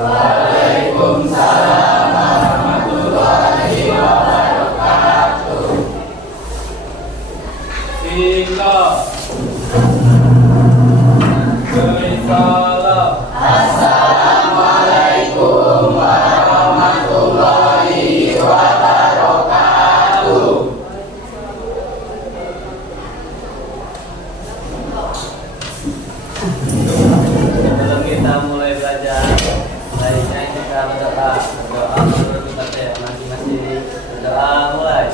Waalaikumsalam warahmatullahi wabarakatuh. Sila. Salam. Assalamualaikum warahmatullahi wabarakatuh. Sebelum kita mulai belajar, baiknya kita berdoa menurut kita masing-masing. Berdoa mulai.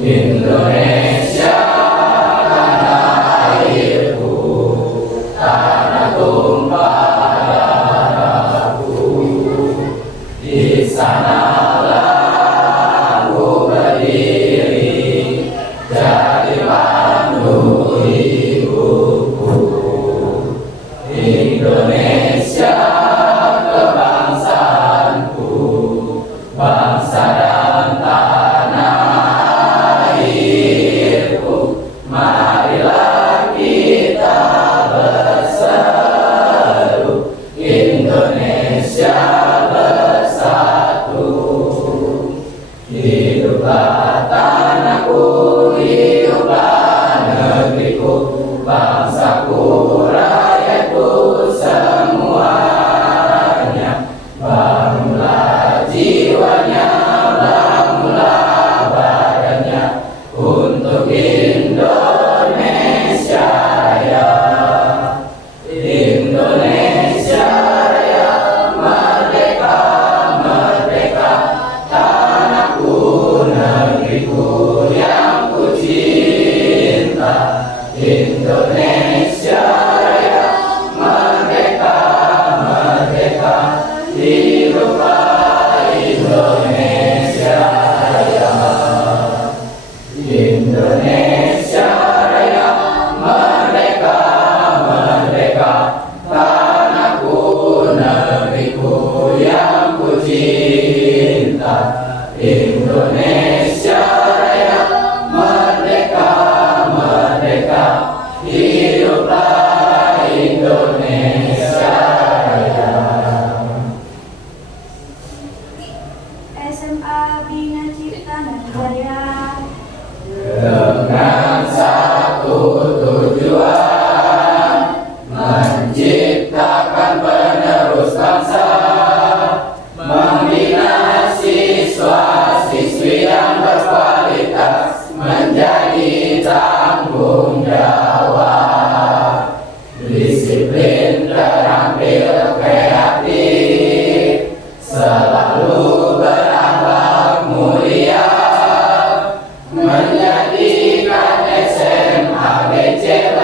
Indonesia tanah airku, tanah tumpah darahku. Di sanalah aku berdiri, jadi pandu hidupku. Indonesia kebangsaanku, bangsa dan tanah airku. Marilah kita berseru, Indonesia bersatu. Hiduplah tanahku, hiduplah negeriku, bangsaku, rakyatku semuanya. Bangunlah jiwanya, bangunlah badannya untuk Indonesia Raya. Indonesia Raya, merdeka, merdeka, tanahku, negeriku yang ku cinta. Indonesia Raya, merdeka, merdeka, hiduplah Indonesia Raya. Indonesia Raya, merdeka, merdeka, tanahku, negeriku yang ku cinta. Indonesia Raya, merdeka, merdeka, hiduplah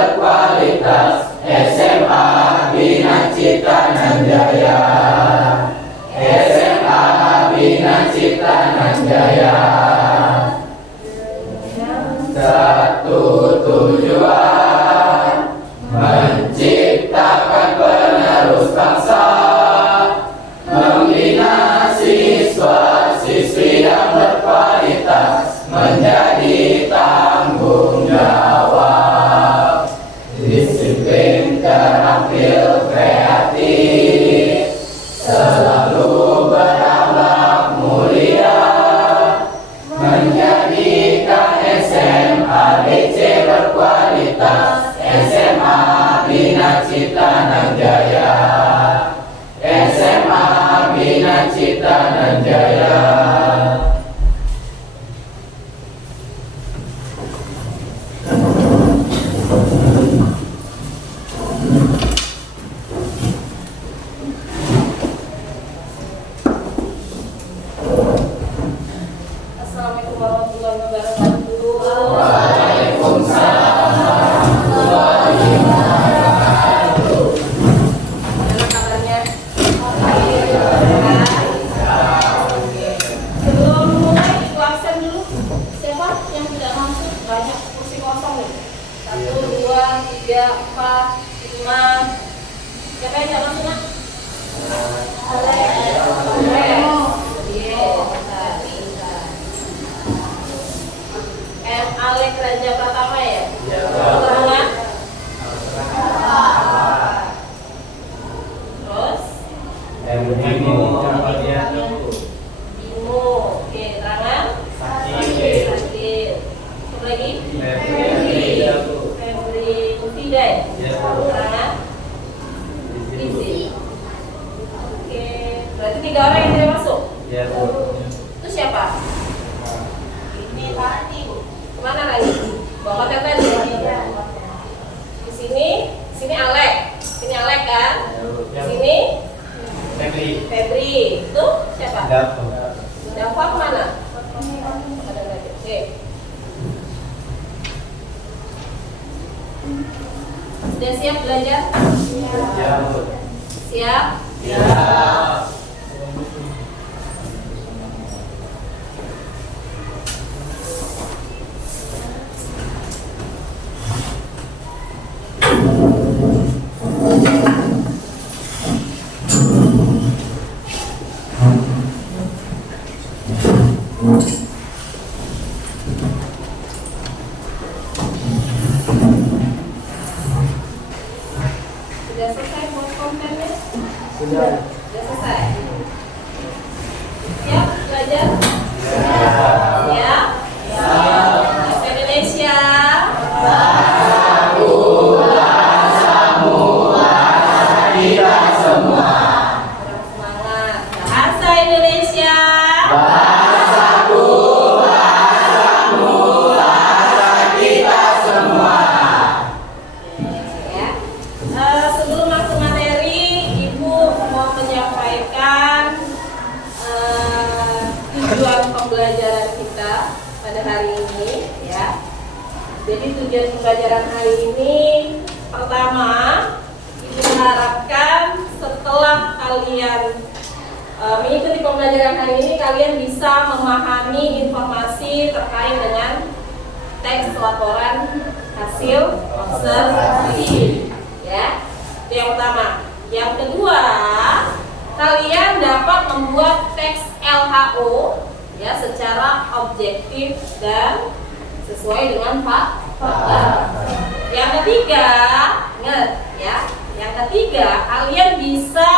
berkualitas SMA Bina Ciptanandjaya. SMA Bina Ciptanandjaya. Satu tujuan menciptakan penerus bangsa, membina siswa-siswi yang berkualitas menjadi tanggung jawab. Disiplin, terampil, kreatif, selalu berakhlak mulia, menjadikan SMA DC berkualitas. SMA Bina Ciptanandjaya. SMA Bina Ciptanandjaya. Assalamualaikum warahmatullahi wabarakatuh. Waalaikumsalam warahmatullahi wabarakatuh. Gimana kabarnya? Oke. Sebelum mulai ibu absen dulu. Siapa yang tidak masuk? Banyak kursi kosong nih. 1, 2, 3, 4, 5. Siapa yang tidak masuk, Nak? Alek. Alek Raja Pratama ya? Terangan? Terus? Bimo. Oke, terangan? Sakit. Satu lagi? Febri Mufidai. Terangan? Izin. Oke, berarti 3 orang yang tidak masuk? Itu siapa? Ini tadi, Bu. Kemana lagi? Bawa tete di sini Alek. Sini Alek kan? Di sini Febri. Itu siapa? Dava kemana? Ada lagi. Oke. Sudah siap belajar? Siap? Sudah selesai buat kontennya? Sudah selesai. Siap belajar? Siap? Bahasa Indonesia. Kita semua. Kurang semangat. Bahasa Indonesia. Bahasaku, bahasamu, bahasa kita semua. Ya. Sebelum masuk materi, Ibu mau menyampaikan tujuan pembelajaran kita pada hari ini, ya. Jadi tujuan pembelajaran hari ini, pertama, Ibu mengharapkan setelah kalian mengikuti pembelajaran hari ini, kalian bisa memahami informasi terkait dengan teks laporan hasil observasi. Ya, itu yang pertama. Yang kedua, kalian dapat membuat teks LHO ya secara objektif dan sesuai dengan fakta. Yang ketiga, ingat ya. Yang ketiga, kalian bisa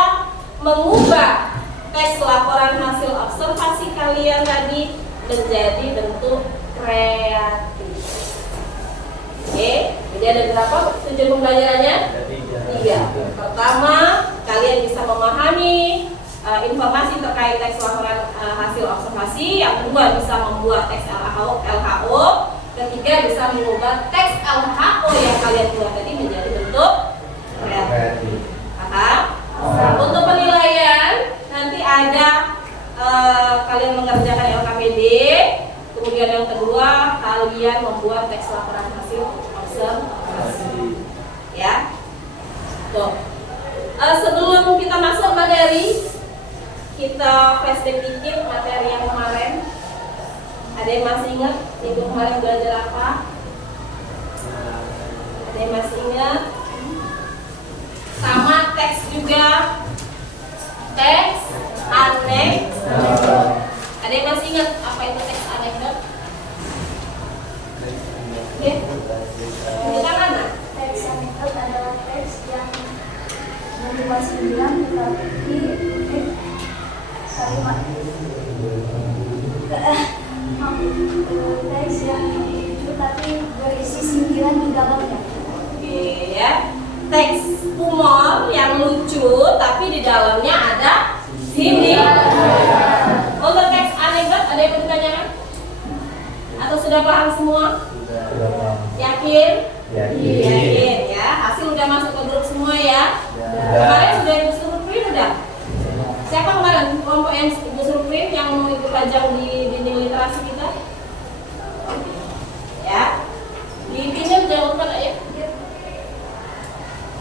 mengubah teks laporan hasil observasi kalian tadi menjadi bentuk kreatif. Oke, jadi ada berapa tujuan pembelajarannya? 3. Pertama, kalian bisa memahami informasi terkait teks laporan hasil observasi. Yang kedua, bisa membuat teks LHO. Ketiga, bisa mengubah teks LHO yang kalian buat tadi menjadi bentuk kreatif. Paham? Untuk penilaian nanti ada kalian mengerjakan LKPD. Kemudian yang kedua, kalian membuat teks laporan hasil observasi. ya. Tuh. Sebelum kita masuk materi, kita flashback dikit materi yang kemarin. Ada yang masih ingat minggu kemarin belajar apa? Ada yang masih ingat? Sama teks juga. Teks anekdot. Ada yang masih ingat apa itu teks anekdot? Oke. Bukan mana? Teks anekdot adalah teks yang berubah sindiran tetapi kalimat teks yang lucu tapi berisi sindiran di dalamnya. Oke ya. Teks humor yang lucu tapi di dalamnya ada sindiran. Untuk teks anekdot ada yang bertanyakan? Atau sudah paham semua? Yakin? Yakin ya. Hasil udah masuk ke grup semua ya. Kemarin sudah ibu suruh print udah. Siapa kemarin kelompok yang ibu suruh print yang mau ibu pajang di dinding literasi kita? Ya. Dipinjam jangan lupa ya.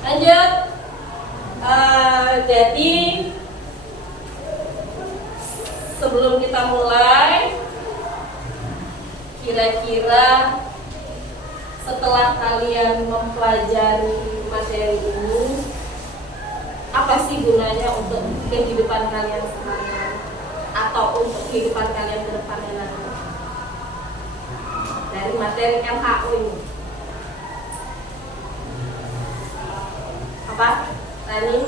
Lanjut. Jadi sebelum kita mulai, kira-kira setelah kalian mempelajari materi ini, apa sih gunanya untuk kehidupan kalian sehari-hari atau untuk kehidupan kalian ke depannya nanti dari materi LHU ini? Apa? Tani?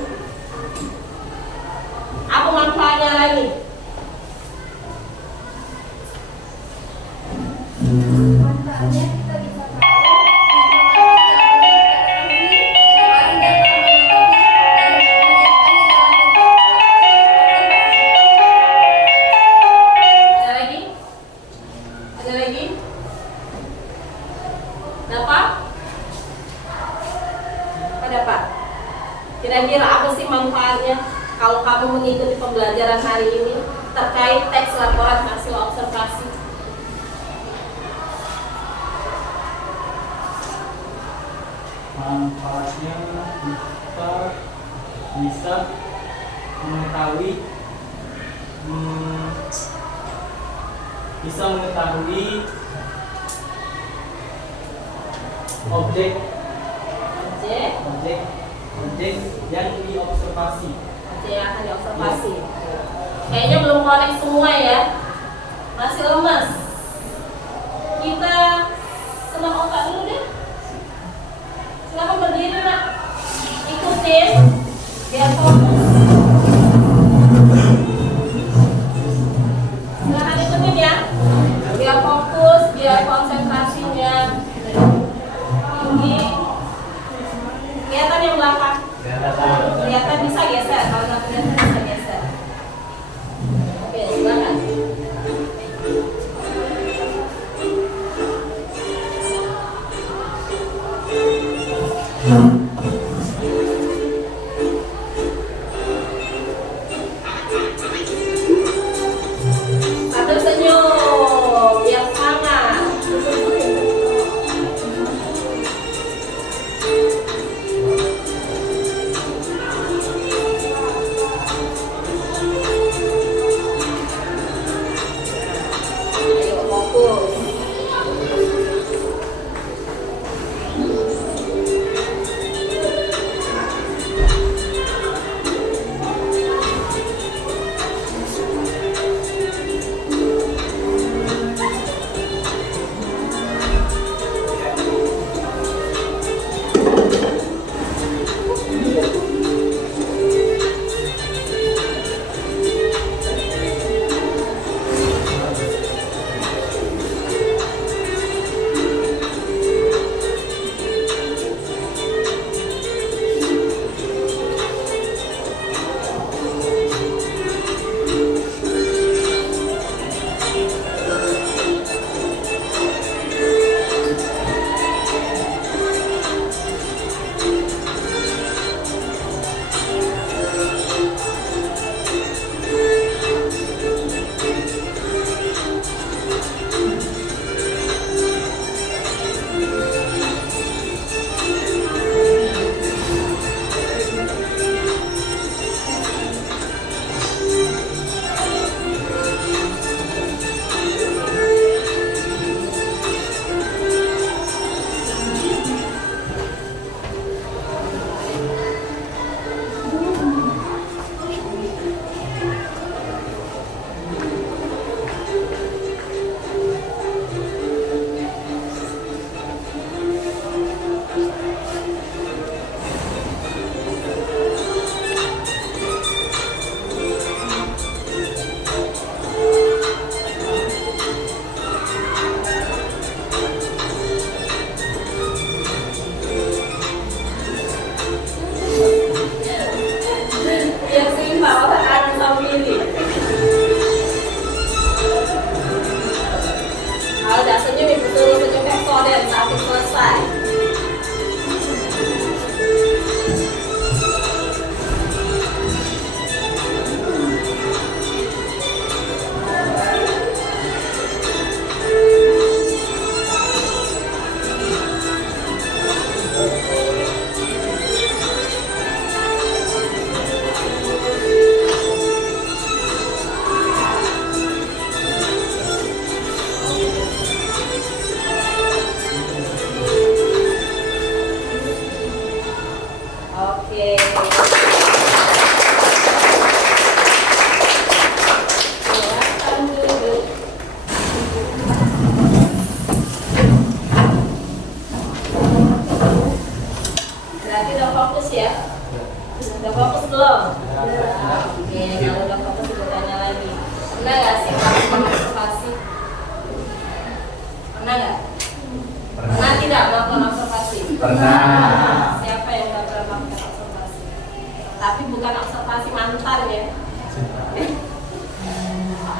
Apa manfaatnya lagi? Manfaatnya kita bisa tahu Ada lagi? Ada lagi? Dapat? Apa dapat? Kira-kira apa sih manfaatnya kalau kamu mengikuti pembelajaran hari ini terkait teks laporan hasil observasi? Manfaatnya kita bisa mengetahui objek yang diobservasi. Objek yang akan diobservasi. Kayaknya belum connect semua ya. Masih lemas. Kita senam otak dulu deh. Silakan berdiri nak. Ikutin biar fokus. Silakan ikutin ya. Biar fokus, biar konsentrasinya tinggi. Kelihatan yang belakang. Kelihatan bisa geser. Kalau nggak kelihatan bisa geser. Oke, silakan. Satu senyum yang hangat. Ayo fokus. ya? Udah fokus belum? Oke, kalau udah fokus kita tanya lagi. Pernah nggak sih melakukan observasi? Pernah nggak? Pernah tidak melakukan observasi? Pernah. Siapa yang nggak pernah melakukan observasi? Tapi bukan observasi mantan ya.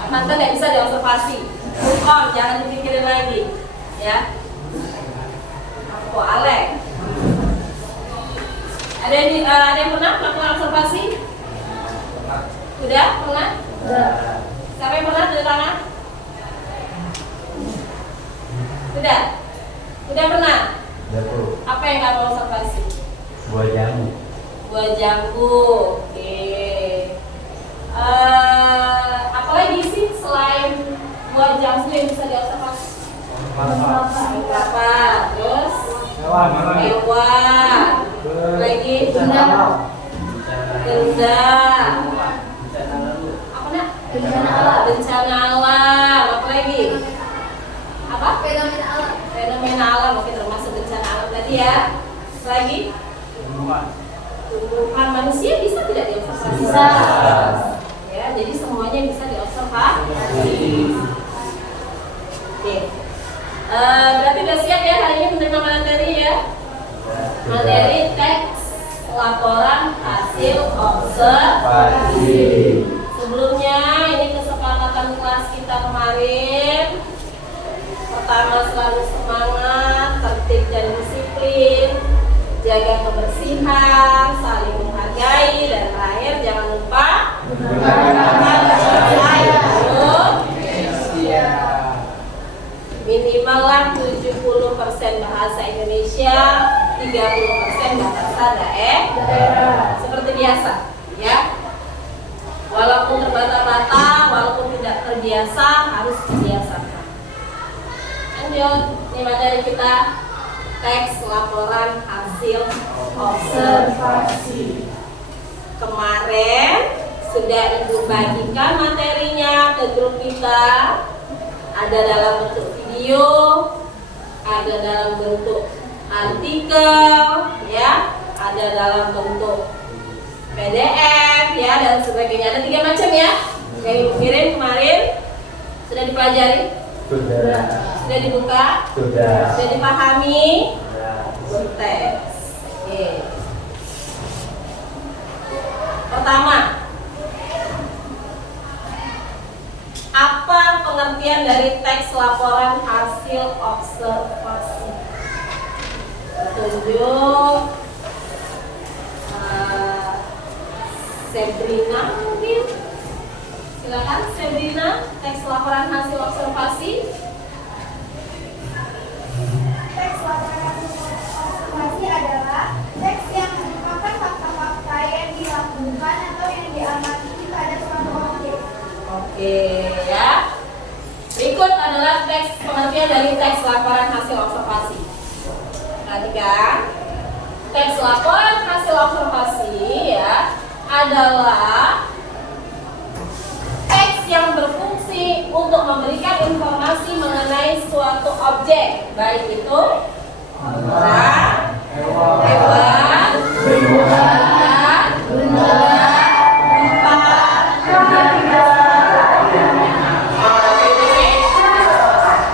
Mantan nggak bisa diobservasi. Move on, jangan dipikirin lagi, ya. Aku Alek. Ada yang pernah melakukan observasi? Udah pernah? Siapa yang pernah dari tangan? Sudah? Udah pernah? Udah tuh. Apa yang kamu observasi? Buah jamu. Buah jambu. Oke. Apalagi sih selain buah jambu yang bisa diobservasi? Kelapa. Terus? Hewan. Lagi? Benda. Apa nak? Bencana alam. Bencana alam. Apa lagi? Apa? Fenomena alam. Fenomena alam. Oke, termasuk bencana alam tadi ya. Lagi? Tumbuhan manusia bisa tidak diobservasi? Bisa. Ya, jadi semuanya bisa diobservasi. Oke. Berarti udah siap ya hari ini menerima materi ya? Materi teks laporan hasil observasi. Sebelumnya ini kesepakatan kelas kita kemarin. Pertama, selalu semangat, tertib dan disiplin, jaga kebersihan, saling menghargai, dan terakhir jangan lupa minimal 70% bahasa Indonesia, 30% bahasa daerah. Seperti biasa, ya. Walaupun terbata-bata, walaupun tidak terbiasa, harus dibiasakan. Lanjut, ini materi kita teks laporan hasil observasi. Kemarin sudah Ibu bagikan materinya ke grup kita. Ada dalam bentuk video, ada dalam bentuk artikel, ya, ada dalam bentuk PDF, ya, dan sebagainya. Ada 3 macam ya yang Ibu kirim kemarin. Sudah dipelajari? Sudah. Sudah dibuka? Sudah. Sudah dipahami? Berteks. Oke. Pertama, apa pengertian dari teks laporan hasil observasi? Tunjuk Sebrina mungkin. Silakan Sebrina, teks laporan hasil observasi. Teks laporan hasil observasi adalah teks yang merupakan fakta-fakta yang dilakukan atau yang diamati pada suatu objek. Oke, ya. Berikut adalah teks pengertian dari teks laporan hasil observasi. Perhatikan, teks laporan hasil observasi ya adalah teks yang berfungsi untuk memberikan informasi mengenai suatu objek, baik itu orang, hewan, benda,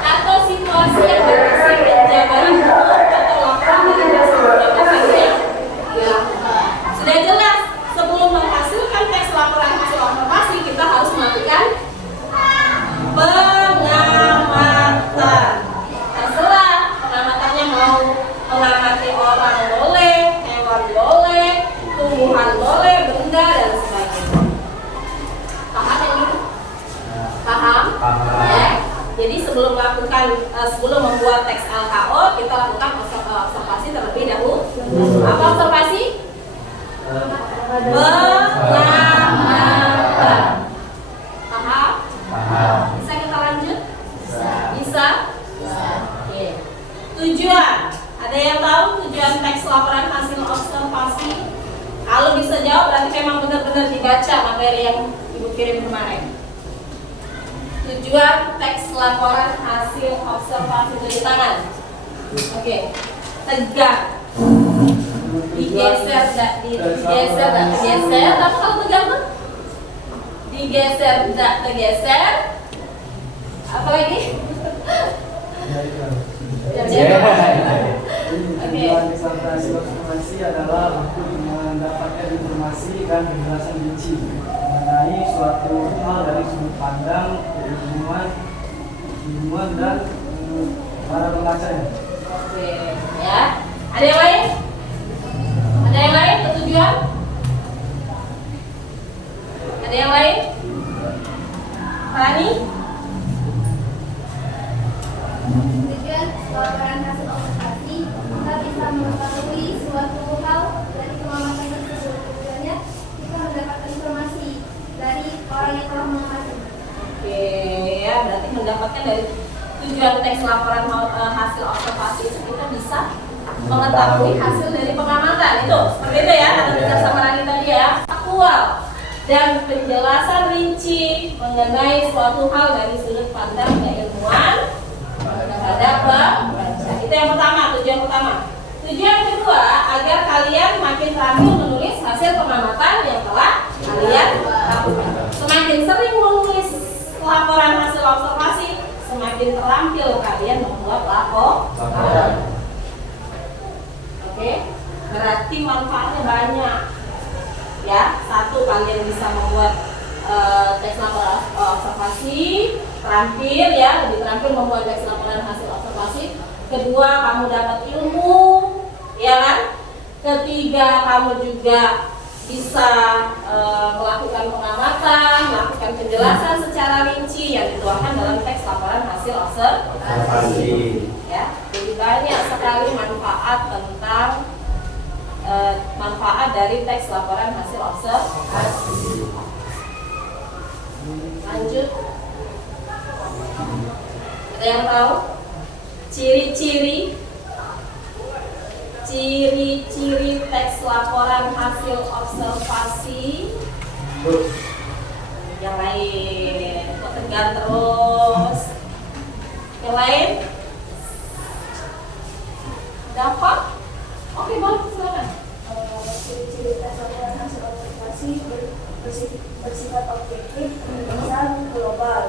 atau situasi yang berisi penjabaran umum atau laporan dari hasil pendapat yang dilakukan. Sudah jelas, sebelum menghasilkan teks laporan hasil observasi kita harus melakukan pengamatan. Terserah pengamatannya mau mengamati orang boleh, hewan boleh, tumbuhan boleh, benda dan sebagainya. Paham yang ini? Paham? Ya. Jadi sebelum membuat teks LKO kita lakukan observasi terlebih dahulu. Apa observasi? Pengamatan. Paham? Paham. Bisa kita lanjut? Bisa? Oke. Tujuan. Ada yang tahu tujuan teks laporan hasil observasi? Kalau bisa jawab berarti memang benar-benar dibaca materi yang Ibu kirim kemarin. Tujuan teks laporan hasil observasi dari tangan. Oke. Tegak. Digeser tidak tergeser, tapi kalau tegang tuh digeser tidak tergeser. Apa lagi? Tujuan tes laporan hasil observasi adalah untuk mendapatkan informasi dan penjelasan rinci mengenai suatu hal dari sudut pandang, ilmuwan dan para pembacanya. Oke, ya. Ada yang lain? Ada yang lain tujuan? Ada yang lain? Rani? Tujuan laporan hasil observasi, kita bisa mengetahui suatu hal dari pengamatan tersebut. Tujuannya kita mendapatkan informasi dari orang yang telah mengamati. Oke, ya, berarti mendapatkan dari tujuan teks laporan hasil observasi itu kita bisa mengetahui hasil dari pengamatan itu. Seperti itu ya, kata Teacher sama Rani tadi ya. Faktual dan penjelasan rinci mengenai suatu hal dari sudut pandang keilmuan pada pembaca. Itu yang pertama, tujuan pertama. Tujuan kedua, agar kalian makin terampil menulis hasil pengamatan yang telah kalian lakukan. Semakin sering menulis laporan hasil observasi, semakin terampil kalian membuat laporan. Oke, berarti manfaatnya banyak. Ya, satu, kalian bisa membuat teks laporan observasi, terampil ya, lebih terampil membuat teks laporan hasil observasi. Kedua, kamu dapat ilmu, ya kan? Ketiga, kamu juga bisa melakukan pengamatan, melakukan penjelasan secara rinci yang dituangkan dalam teks laporan hasil observasi. Ya, jadi banyak sekali manfaat tentang manfaat dari teks laporan hasil observasi. Lanjut. Ada yang tahu ciri-ciri teks laporan hasil observasi? Yang lain kok tegar terus? Yang lain dapat? Oke, boleh silakan. Ciri-ciri tes laporan hasil observasi bersifat objektif, universal, global.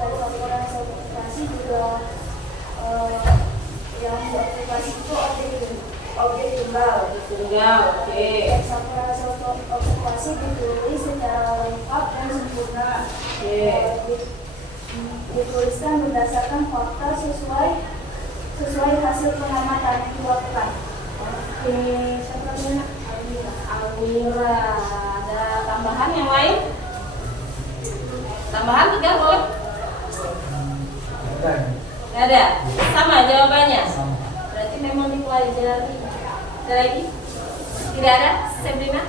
Tes laporan hasil observasi juga yang diobservasi itu objek tunggal. Oke. Tes laporan hasil observasi ditulis secara lengkap dan sempurna. Dituliskan berdasarkan fakta sesuai hasil pengamatan yang dilakukan. Oke, siapa namanya? Almira. Ada tambahan yang lain? Tambahan tiga boleh? Nggak ada? Sama jawabannya? Berarti memang dipelajari. Ada lagi? Tidak ada? Sabrina?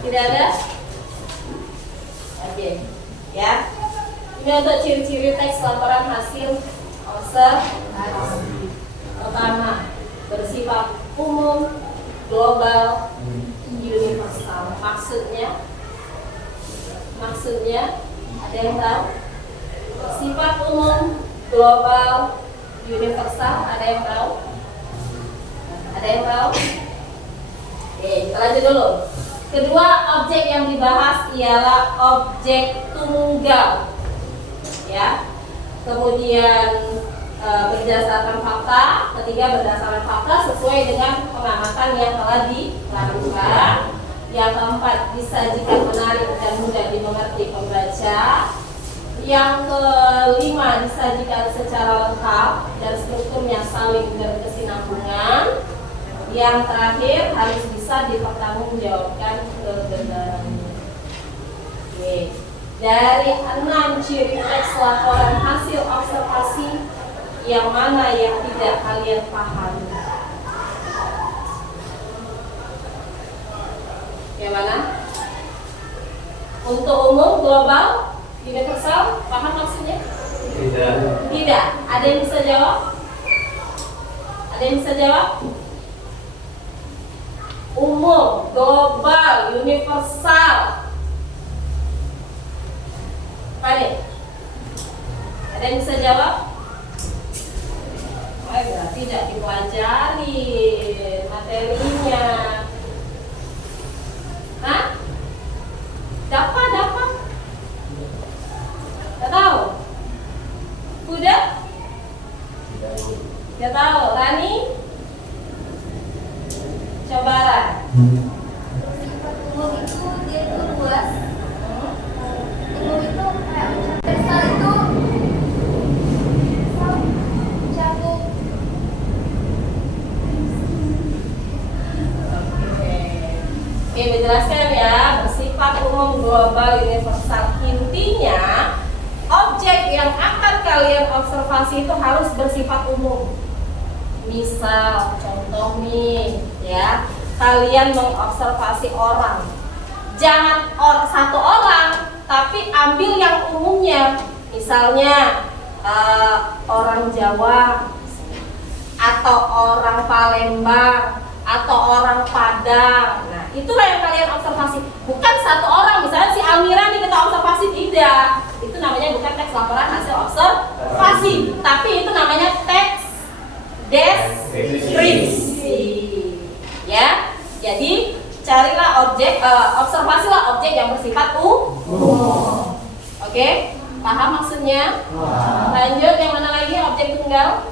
Tidak ada? Oke. Ya. Ini untuk ciri-ciri teks laporan hasil observasi. Pertama, bersifat umum, global, universal. Maksudnya ada yang tahu? Sifat umum, global, universal, ada yang tahu? Ada yang tahu? Oke, kita lanjut dulu. Kedua, objek yang dibahas ialah objek tunggal. Ya. Kemudian berdasarkan fakta, ketiga berdasarkan fakta sesuai dengan pengamatan yang telah dilakukan. Yang keempat, disajikan menarik dan mudah dimengerti pembaca. Yang kelima, disajikan secara lengkap dan strukturnya saling berkesinambungan. Yang terakhir, harus bisa dipertanggungjawabkan kebenarannya. Oke. Dari 6 ciri teks laporan hasil observasi, yang mana yang tidak kalian pahami? Yang mana? Untuk umum, global, universal, paham maksudnya? Tidak. Ada yang bisa jawab? Ada yang bisa jawab? Umum, global, universal. Ada? Ada yang bisa jawab? Tidak dipelajari. Coba Ra. Sifat umum itu dia itu luas. Umum itu kayak universal itu cakup. Oke, dijelaskan ya. Bersifat umum, global, universal. Intinya objek yang akan kalian observasi itu harus bersifat umum. Misal, contoh nih, ya, kalian mengobservasi orang. Jangan satu orang, tapi ambil yang umumnya. Misalnya orang Jawa, atau orang Palembang, atau orang Padang. Nah, itulah yang kalian observasi. Bukan satu orang, misalnya si Amira nih kita observasi, tidak. Itu namanya bukan teks laporan hasil observasi, tapi itu namanya teks deskripsi, ya. Jadi carilah objek, observasilah objek yang bersifat umum. Oke, paham maksudnya? Lanjut, yang mana lagi objek tunggal?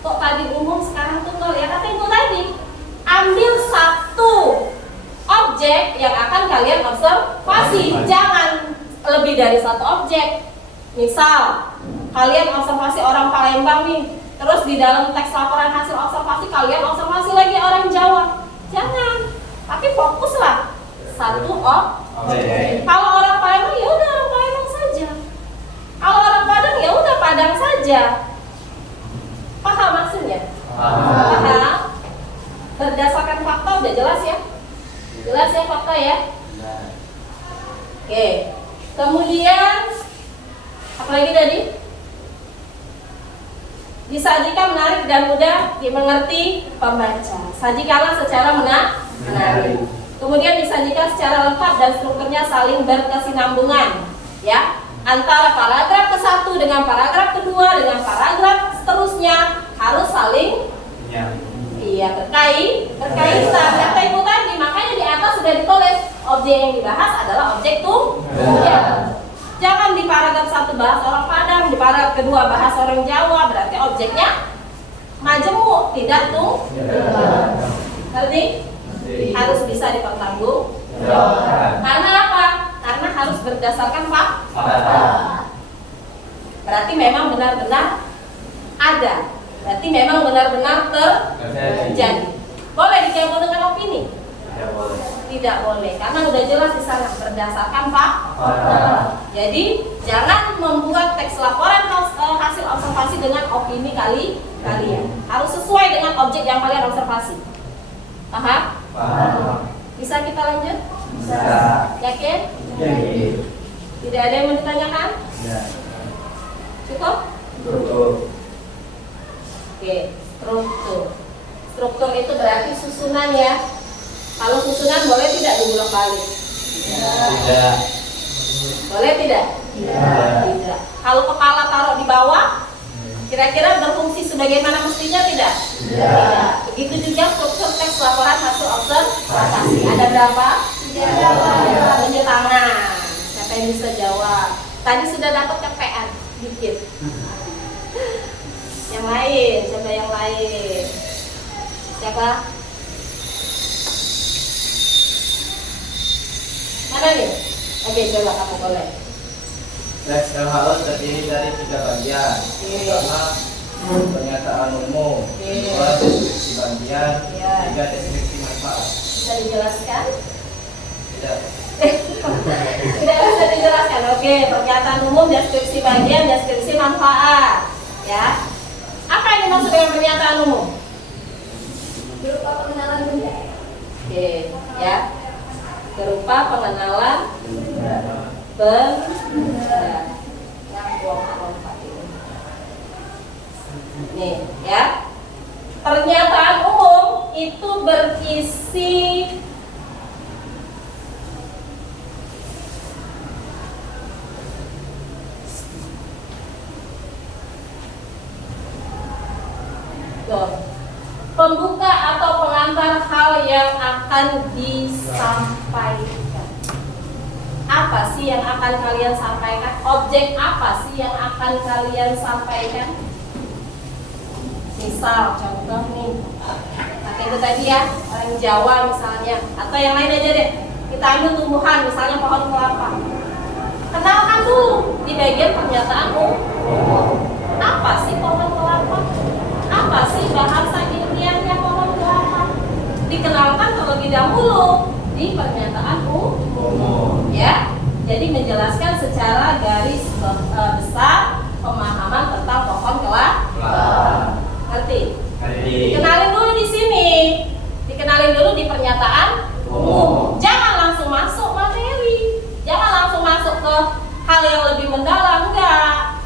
Kok tadi umum sekarang tunggal ya? Kata ibu tadi, ambil satu objek yang akan kalian observasi, jangan lebih dari satu objek. Misal kalian observasi orang Palembang nih, terus di dalam teks laporan hasil observasi kalian observasi lagi orang Jawa. Jangan, tapi fokuslah satu objek. Kalau orang Palembang ya udah orang Palembang saja. Kalau orang Padang ya udah Padang saja. Paham maksudnya? Paham? Berdasarkan fakta udah jelas ya? Jelas ya fakta ya? Oke. Kemudian apa lagi tadi? Disajikan menarik dan mudah dimengerti pembaca. Sajikanlah secara menarik. Kemudian disajikan secara lengkap dan strukturnya saling berkesinambungan, ya. Antara paragraf ke-1 dengan paragraf kedua dengan paragraf seterusnya harus saling berkaitan. Kata ibu tadi, makanya di atas sudah ditulis objek yang dibahas adalah objek tunggal. Jangan di paragraf 1 bahas orang Padang, di paragraf kedua bahas orang Jawa, berarti objeknya majemuk, tidak tunggal. Ngerti? Harus bisa dipertanggungjawabkan. Karena apa? Karena harus berdasarkan fakta. Berarti memang benar-benar ada. Berarti memang benar-benar terjadi. Boleh dicampur dengan opini? Tidak boleh, karena udah jelas di sana berdasarkan fakta. Jadi jangan membuat teks laporan hasil observasi dengan opini kalian. Harus sesuai dengan objek yang kalian observasi. Paham? Bisa kita lanjut? Bisa. Yakin? Yakin. Tidak ada yang mau ditanyakan? Ya. Cukup? Cukup. Oke, struktur. Struktur itu berarti susunan ya. Kalau susunan boleh tidak diulang balik? Tidak. Boleh tidak? Tidak. Kalau kepala taruh di bawah, kira-kira berfungsi sebagaimana mestinya tidak? Tidak. Begitu juga struktur teks laporan hasil observasi. Ada berapa? Tidak. Tunjuk tangan. Siapa yang bisa jawab? Tadi sudah dapat KPN dikit. Yang lain, coba yang lain. Siapa? Mana nih? Oke, coba kamu boleh. Teks LHO terdiri dari 3 bagian. Pertama, pernyataan umum, kedua deskripsi bagian, ketiga deskripsi manfaat. Bisa dijelaskan? Tidak. Tidak bisa dijelaskan. Oke, pernyataan umum, deskripsi bagian, deskripsi manfaat. Ya. Apa yang dimaksud dengan pernyataan umum? Berupa pengenalan benda. Oke, ya. Berupa pengenalan benda. Yang buang-buang ini. Nih, ya. Pernyataan umum itu berisi pembuka atau pengantar hal yang akan disampaikan. Apa sih yang akan kalian sampaikan? Objek apa sih yang akan kalian sampaikan? Misal contoh nih, pakai itu tadi ya, orang Jawa misalnya, atau yang lain aja deh. Kita ambil tumbuhan, misalnya pohon kelapa. Kenalkan dulu di bagian pernyataan apa sih pohon kelapa? Apa sih bahasa ilmiahnya pohon kelapa? Dikenalkan terlebih dahulu di pernyataan umum, ya. Jadi menjelaskan secara garis besar pemahaman tentang pohon kelapa. Ngerti? Dikenalin dulu di sini. Dikenalin dulu di pernyataan umum. Jangan langsung masuk materi. Jangan langsung masuk ke hal yang lebih mendalam, enggak.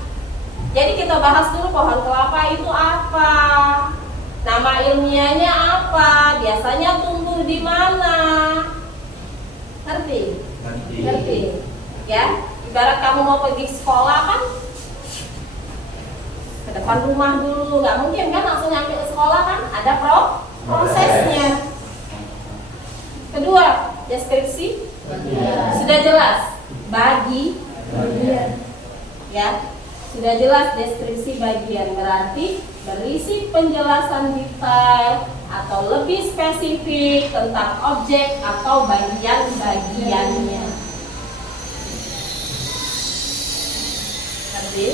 Jadi kita bahas dulu pohon kelapa itu apa? Nama ilmiahnya apa? Biasanya tumbuh di mana? Ngerti? Ngerti? Ya, ibarat kamu mau pergi sekolah kan ke depan rumah dulu, nggak mungkin kan langsung nyampe ke sekolah kan, ada prosesnya. Kedua, deskripsi sudah jelas, ya sudah jelas deskripsi bagian, berarti berisi penjelasan detail atau lebih spesifik tentang objek atau bagian-bagiannya. Ngerti?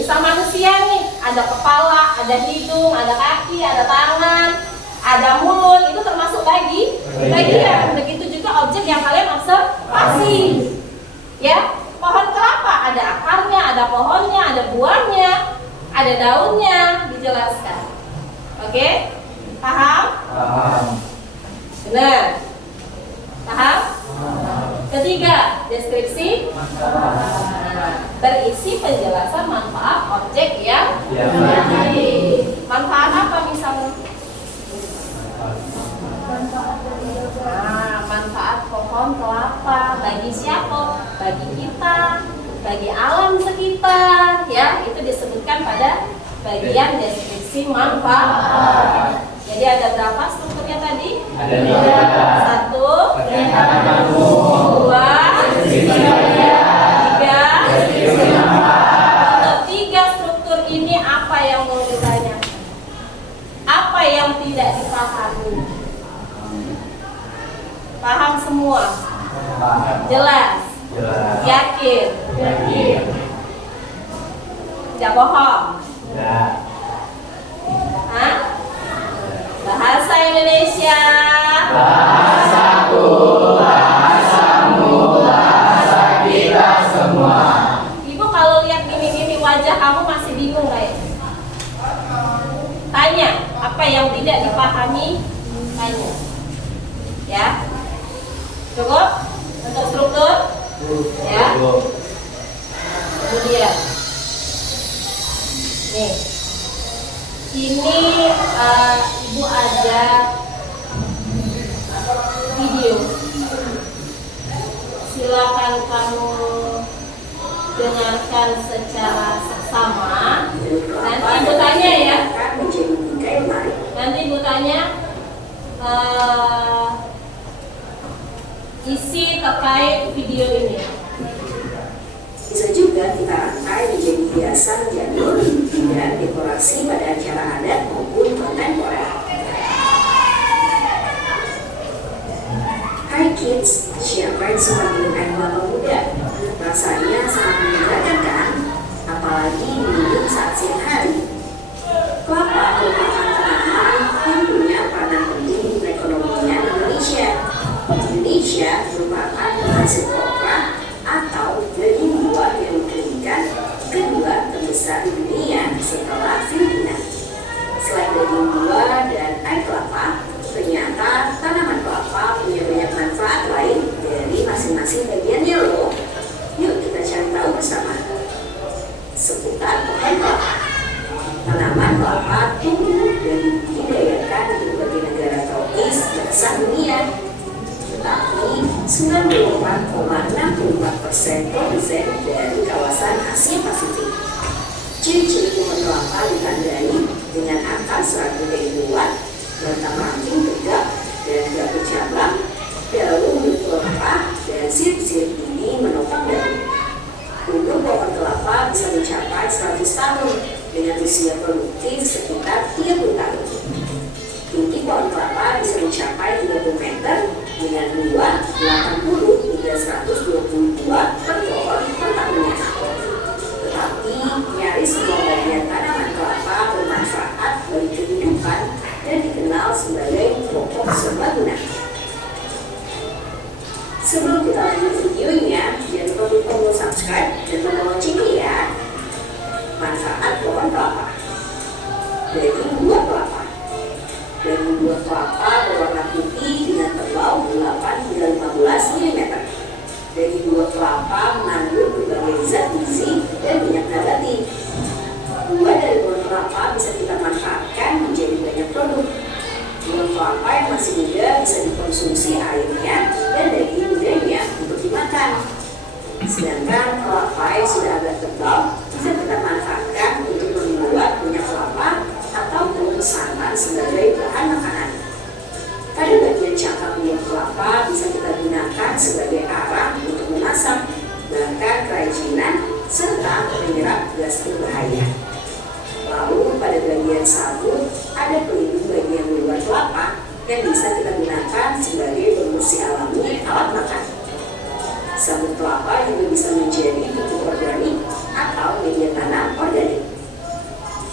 Misal manusia nih, ada kepala, ada hidung, ada kaki, ada tangan, ada mulut, itu termasuk bagian. Begitu juga objek yang kalian observasi. Ya, pohon kelapa ada akarnya, ada pohonnya, ada buahnya, ada daunnya, dijelaskan. Oke? Paham? Paham. Benar? Paham? Ketiga, deskripsi berisi penjelasan manfaat objek yang manfaat apa misalnya? Manfaat pohon kelapa bagi siapa? Bagi kita, bagi alam sekitar, ya itu disebutkan pada bagian deskripsi manfaat. Jadi ada berapa strukturnya tadi? Ada 3. 1, 2, 3. Untuk 3 struktur ini apa yang mau ditanya? Apa yang tidak dipahami? Paham semua? Jelas? Yakin? Tidak bohong? Hah? Bahasa Indonesia. Bahasaku, bahasamu, bahasa kita semua. Ibu kalau lihat gini-gini wajah kamu masih bingung kayak? Tanya, apa yang tidak dipahami? Tanya. Ya. Cukup? Untuk struktur? Ya. Kemudian nih. Ini ibu ada video. Silakan kamu dengarkan secara seksama. Nanti ibu tanya ya. Nanti ibu tanya isi terkait video ini. Bisa juga kita rantai menjadi hiasan jadul dan dekorasi pada acara adat maupun kontemporer. Hai kids, siapa yang suka minum air kelapa muda? Rasanya sangat menyegarkan kan? Apalagi minum saat siang hari. Kelapa merupakan tanaman yang punya peranan penting di perekonomian Indonesia. Indonesia merupakan penghasil kopra atau daging buah yang dikeringkan kedua terbesar di dunia setelah Filipina. Selain daging buah dan pohon kelapa bisa mencapai 30 meter dengan luas 80 hingga 122 per pohon per tahunnya. Tetapi nyaris semua bagian tanaman kelapa bermanfaat bagi kehidupan dan dikenal sebagai pokok serbaguna. Sebelum kita lanjut videonya, jangan lupa tombol subscribe dan tombol loncengnya ya. Manfaat pohon kelapa. Daging buah kelapa. Daging buah kelapa berwarna putih dengan terbau 8 hingga 15 mm. Daging buah kelapa mengandung berbagai zat gizi dan minyak nabati. Buah dari pohon kelapa bisa kita manfaatkan menjadi banyak produk. Buah kelapa yang masih muda bisa dikonsumsi airnya dan daging mudanya untuk dimakan. Sedangkan kelapa yang sudah agak tebal bisa kita manfaatkan untuk membuat minyak kelapa ataupun santan sebagai bahan makanan. Pada bagian cangkang minyak kelapa bisa kita gunakan sebagai arang untuk memasak, bahkan kerajinan, serta menyerap gas berbahaya. Lalu pada bagian sabut ada pelindung bagian luar kelapa yang bisa kita gunakan sebagai pembersih alami alat makan. Sabut kelapa juga bisa menjadi pupuk organik atau media tanam organik.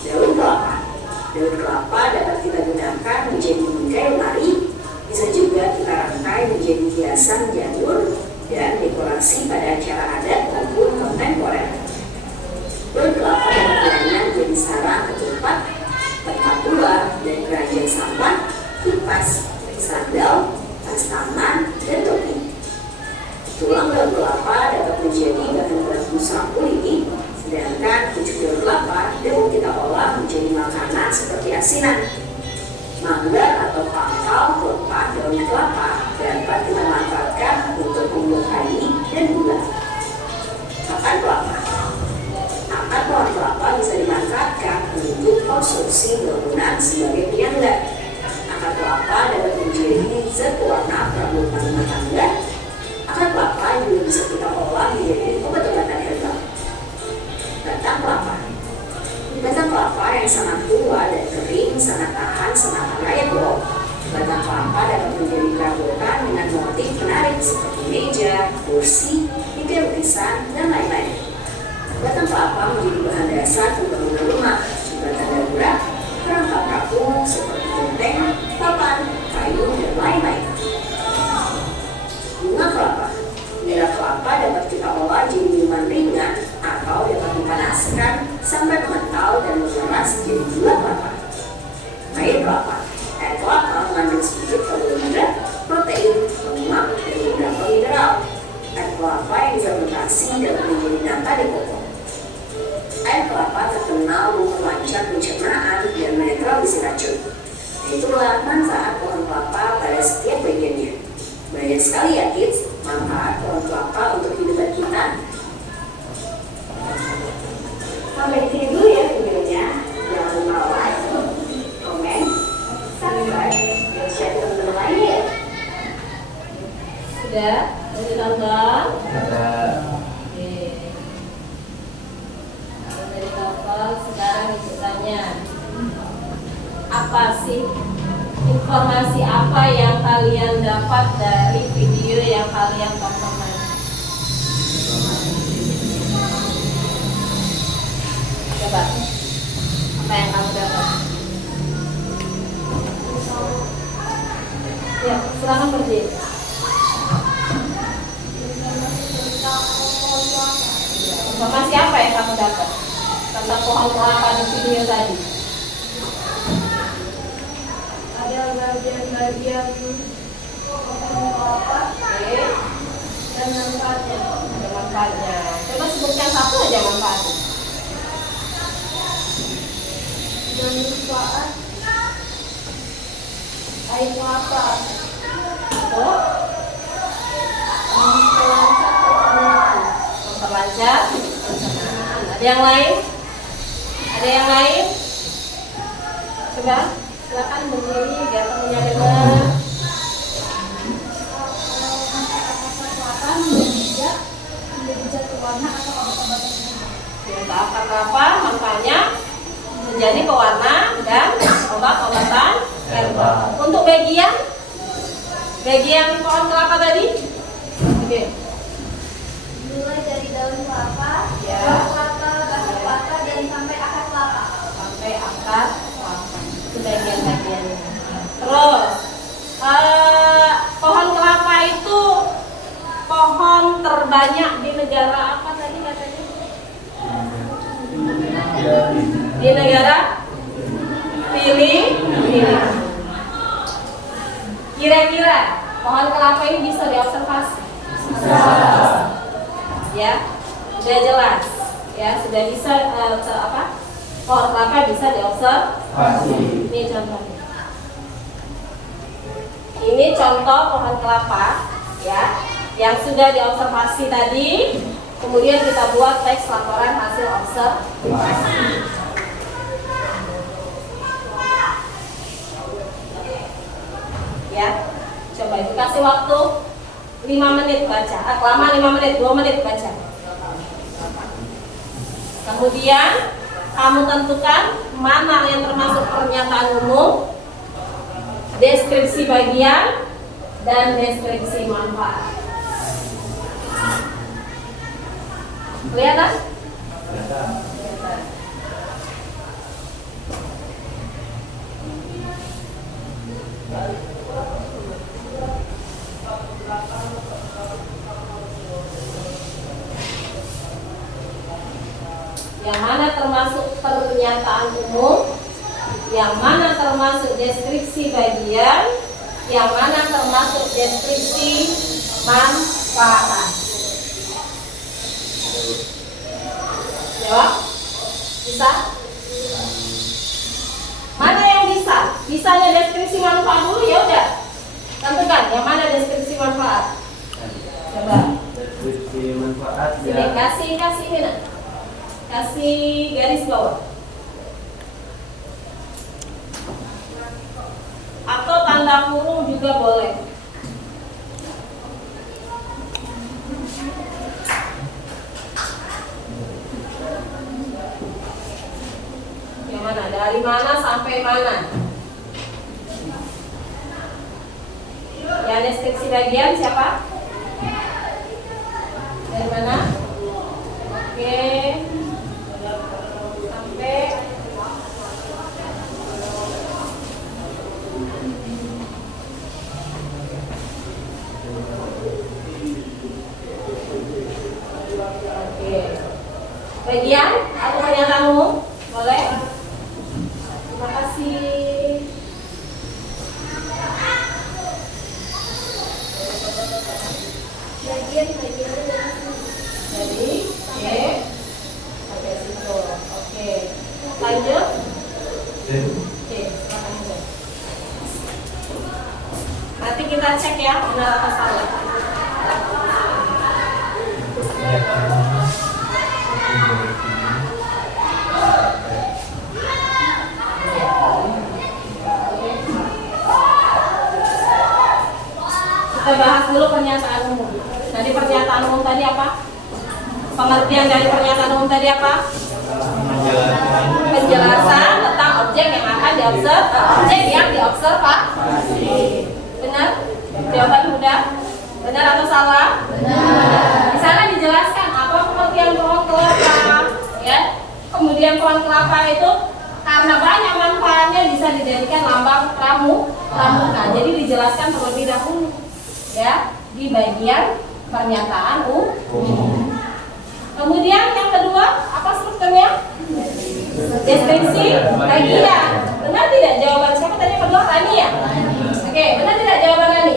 Daun kelapa. Daun kelapa dapat kita gunakan menjadi bingkai lemari, bisa juga kita rangkai menjadi hiasan janur dan dekorasi pada acara adat maupun kontemporer. Daun kelapa dapat digunakan menjadi sarang ketupat, tempat tua dan keranjang sampah, kipas, sandal, tas tangan, dan topi. Tulang daun kelapa dapat menjadi bahan baku sapu lidi, sedangkan pucuk daun kelapa dapat kita olah menjadi makanan seperti asinan. Manggar atau pangkal pelepah daun kelapa dapat kita manfaatkan untuk membuat honey dan gula. Akar kelapa. Akar pohon kelapa bisa dimanfaatkan untuk konsumsi bangunan sebagai penyangga. Akar kelapa dapat menjadi zat pewarna perabotan rumah tangga. Akar kelapa juga bisa kita olah menjadi obat-obatan herbal. Batang kelapa. Batang kelapa yang sangat tua dan kering sangat tahan semakan raya loh. Batang kelapa dapat menjadi perabotan dengan motif menarik seperti meja, kursi, hingga lukisan, dan lain-lain. Batang kelapa menjadi bahan dasar pembangunan rumah, jembatan darurat, perangkap kampung seperti genteng, papan, kayu, dan lain-lain. Bunga kelapa. Nira kelapa dapat kita olah jadi minuman ringan atau dapat dipanaskan sampai mengental dan mengeras jadi gula kelapa. Air kelapa. Air kelapa mengandung sedikit karbohidrat, protein, lemak, dan beberapa mineral. Air kelapa yang difermentasi dapat menjadi nata de coco. Air kelapa terkenal memperlancar pencernaan dan menetralisir racun. Itulah manfaat pohon kelapa pada setiap bagiannya. Banyak sekali ya kids manfaat pohon kelapa untuk kehidupan kita. Sampai di sini dulu ya videonya. Jangan lupa like, komen, subscribe, dan share ke teman-teman lain ya. Sudah? Sudah nonton? Ada Oke. Dari kapal sekarang ditanya, apa sih informasi apa yang kalian dapat dari video yang kalian tonton? Coba, apa yang kamu dapat? Ya, silakan berdiri. Informasi apa yang kamu dapat tentang pohon kelapa di video tadi? Ada bagian-bagian pohon kelapa dan manfaatnya. Ada manfaatnya. Coba sebutkan satu aja manfaatnya. Manfaat air kelapa. Oh, memperlancar pencernaan. Ada yang lain? Ada yang lain? Coba silakan berdiri biar temennya dengar. Kelapa menjadi zat pewarna atau obat-obatan. Akar kelapa manfaatnya menjadi pewarna dan obat-obatan herbal. Untuk bagian pohon kelapa tadi? Oke. Mulai dari daun kelapa, Ya. buah kelapa, batang kelapa, dan sampai akar kelapa. Sampai akar kelapa. Itu bagian-bagiannya. Terus pohon kelapa itu pohon terbanyak di negara apa tadi katanya? Di negara Filipina. Kira-kira pohon kelapa ini bisa diobservasi? Ya, sudah jelas. Ya, sudah bisa pohon kelapa bisa diobservasi. Ini contohnya. Ini contoh pohon kelapa, ya, yang sudah diobservasi tadi. Kemudian kita buat teks laporan hasil observasi. Ya, coba itu kasih waktu 5 menit baca. Lama 5 menit, 2 menit baca. Kemudian kamu tentukan mana yang termasuk pernyataan umum, deskripsi bagian, dan deskripsi manfaat. Kelihatan? Yang mana termasuk pernyataan umum, yang mana termasuk deskripsi bagian, yang mana termasuk deskripsi manfaat. Jawab? Bisa? Mana yang bisa? Bisanya deskripsi manfaat dulu, ya udah. Tentukan yang mana deskripsi manfaat. Coba. Deskripsi manfaat Sini, kasih ini nak. Kasih garis bawah. Atau tanda kurung juga boleh. Yang mana? Dari mana sampai mana? Yang deskripsi bagian siapa? Dari mana? Oke. Sampai bagian atau pernyataan umum? Boleh? Terima kasih. Bagian Jadi, oke. Sampai situ. Oke. Lanjut. Oke, silakan aja. Nanti kita cek ya benar atau salah. Kita bahas dulu pernyataan umum. Tadi pernyataan umum tadi apa? Pengertian dari pernyataan umum tadi apa? Penjelasan tentang objek yang akan objek yang diobservasi. Benar? Jawaban mudah. Benar atau salah? Benar. Di sana dijelaskan apa pengertian pohon kelapa, ya. Kemudian pohon kelapa itu karena banyak manfaatnya bisa dijadikan lambang pramuka. Jadi dijelaskan terlebih dahulu, ya, di bagian pernyataan umum. Kemudian yang kedua, apa strukturnya? Deskripsi bagian. Benar tidak jawaban siapa tadi kedua? Rani ya? Oke, benar tidak jawaban Rani?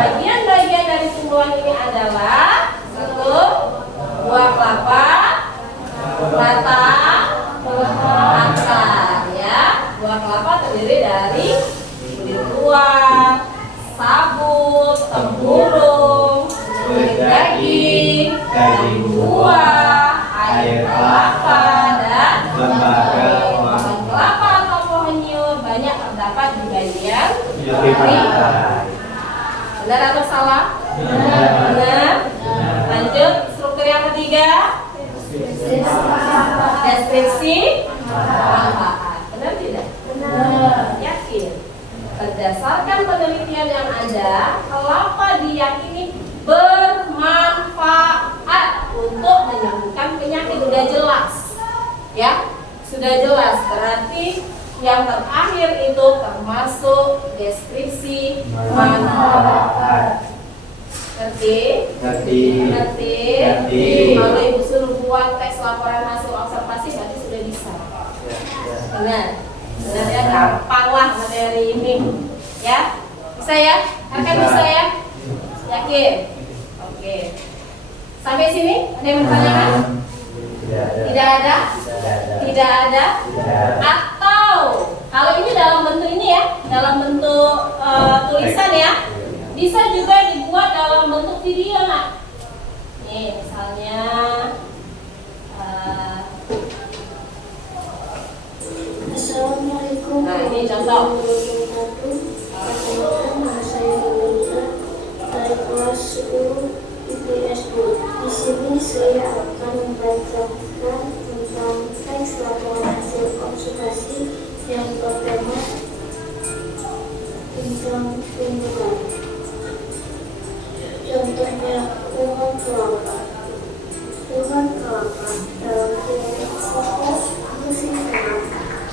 Bagian-bagian dari tumbuhan ini adalah satu, buah kelapa, batang, akar, ya. Buah kelapa terdiri dari kulit luar, sabut, tempurung, kulit daging buah, air kelapa, dan lembaga pohon kelapa atau pohon nyur banyak terdapat di bagian benar atau salah? Benar. Lanjut, struktur yang ketiga, deskripsi manfaat. Benar tidak? Benar. Yakin? Berdasarkan penelitian yang ada, kelapa diyakini bermanfaat untuk menyembuhkan penyakit. Sudah jelas, ya, sudah jelas. Berarti yang terakhir itu termasuk deskripsi manfaat. Ngerti? Ngerti. Kalau ibu suruh buat teks laporan hasil observasi berarti sudah bisa. Benar. Benar ya, gampang lah materi ini. Ya, bisa ya? Akan bisa ya? Yakin? Oke. Sampai sini ada yang bertanyakan? Tidak ada? Tidak ada? Atau kalau ini dalam bentuk ini ya, dalam bentuk tulisan ya, bisa juga dibuat dalam bentuk video nak. Nih misalnya Assalamualaikum. Nah, ini contoh. Nama saya Melita dari kelas 10 IPS 2. Di sini saya akan membacakan tentang teks laporan hasil observasi yang bertema tentang tumbuhan. Contohnya pohon kelapa. Pohon kelapa dalam teori pokok musim tanam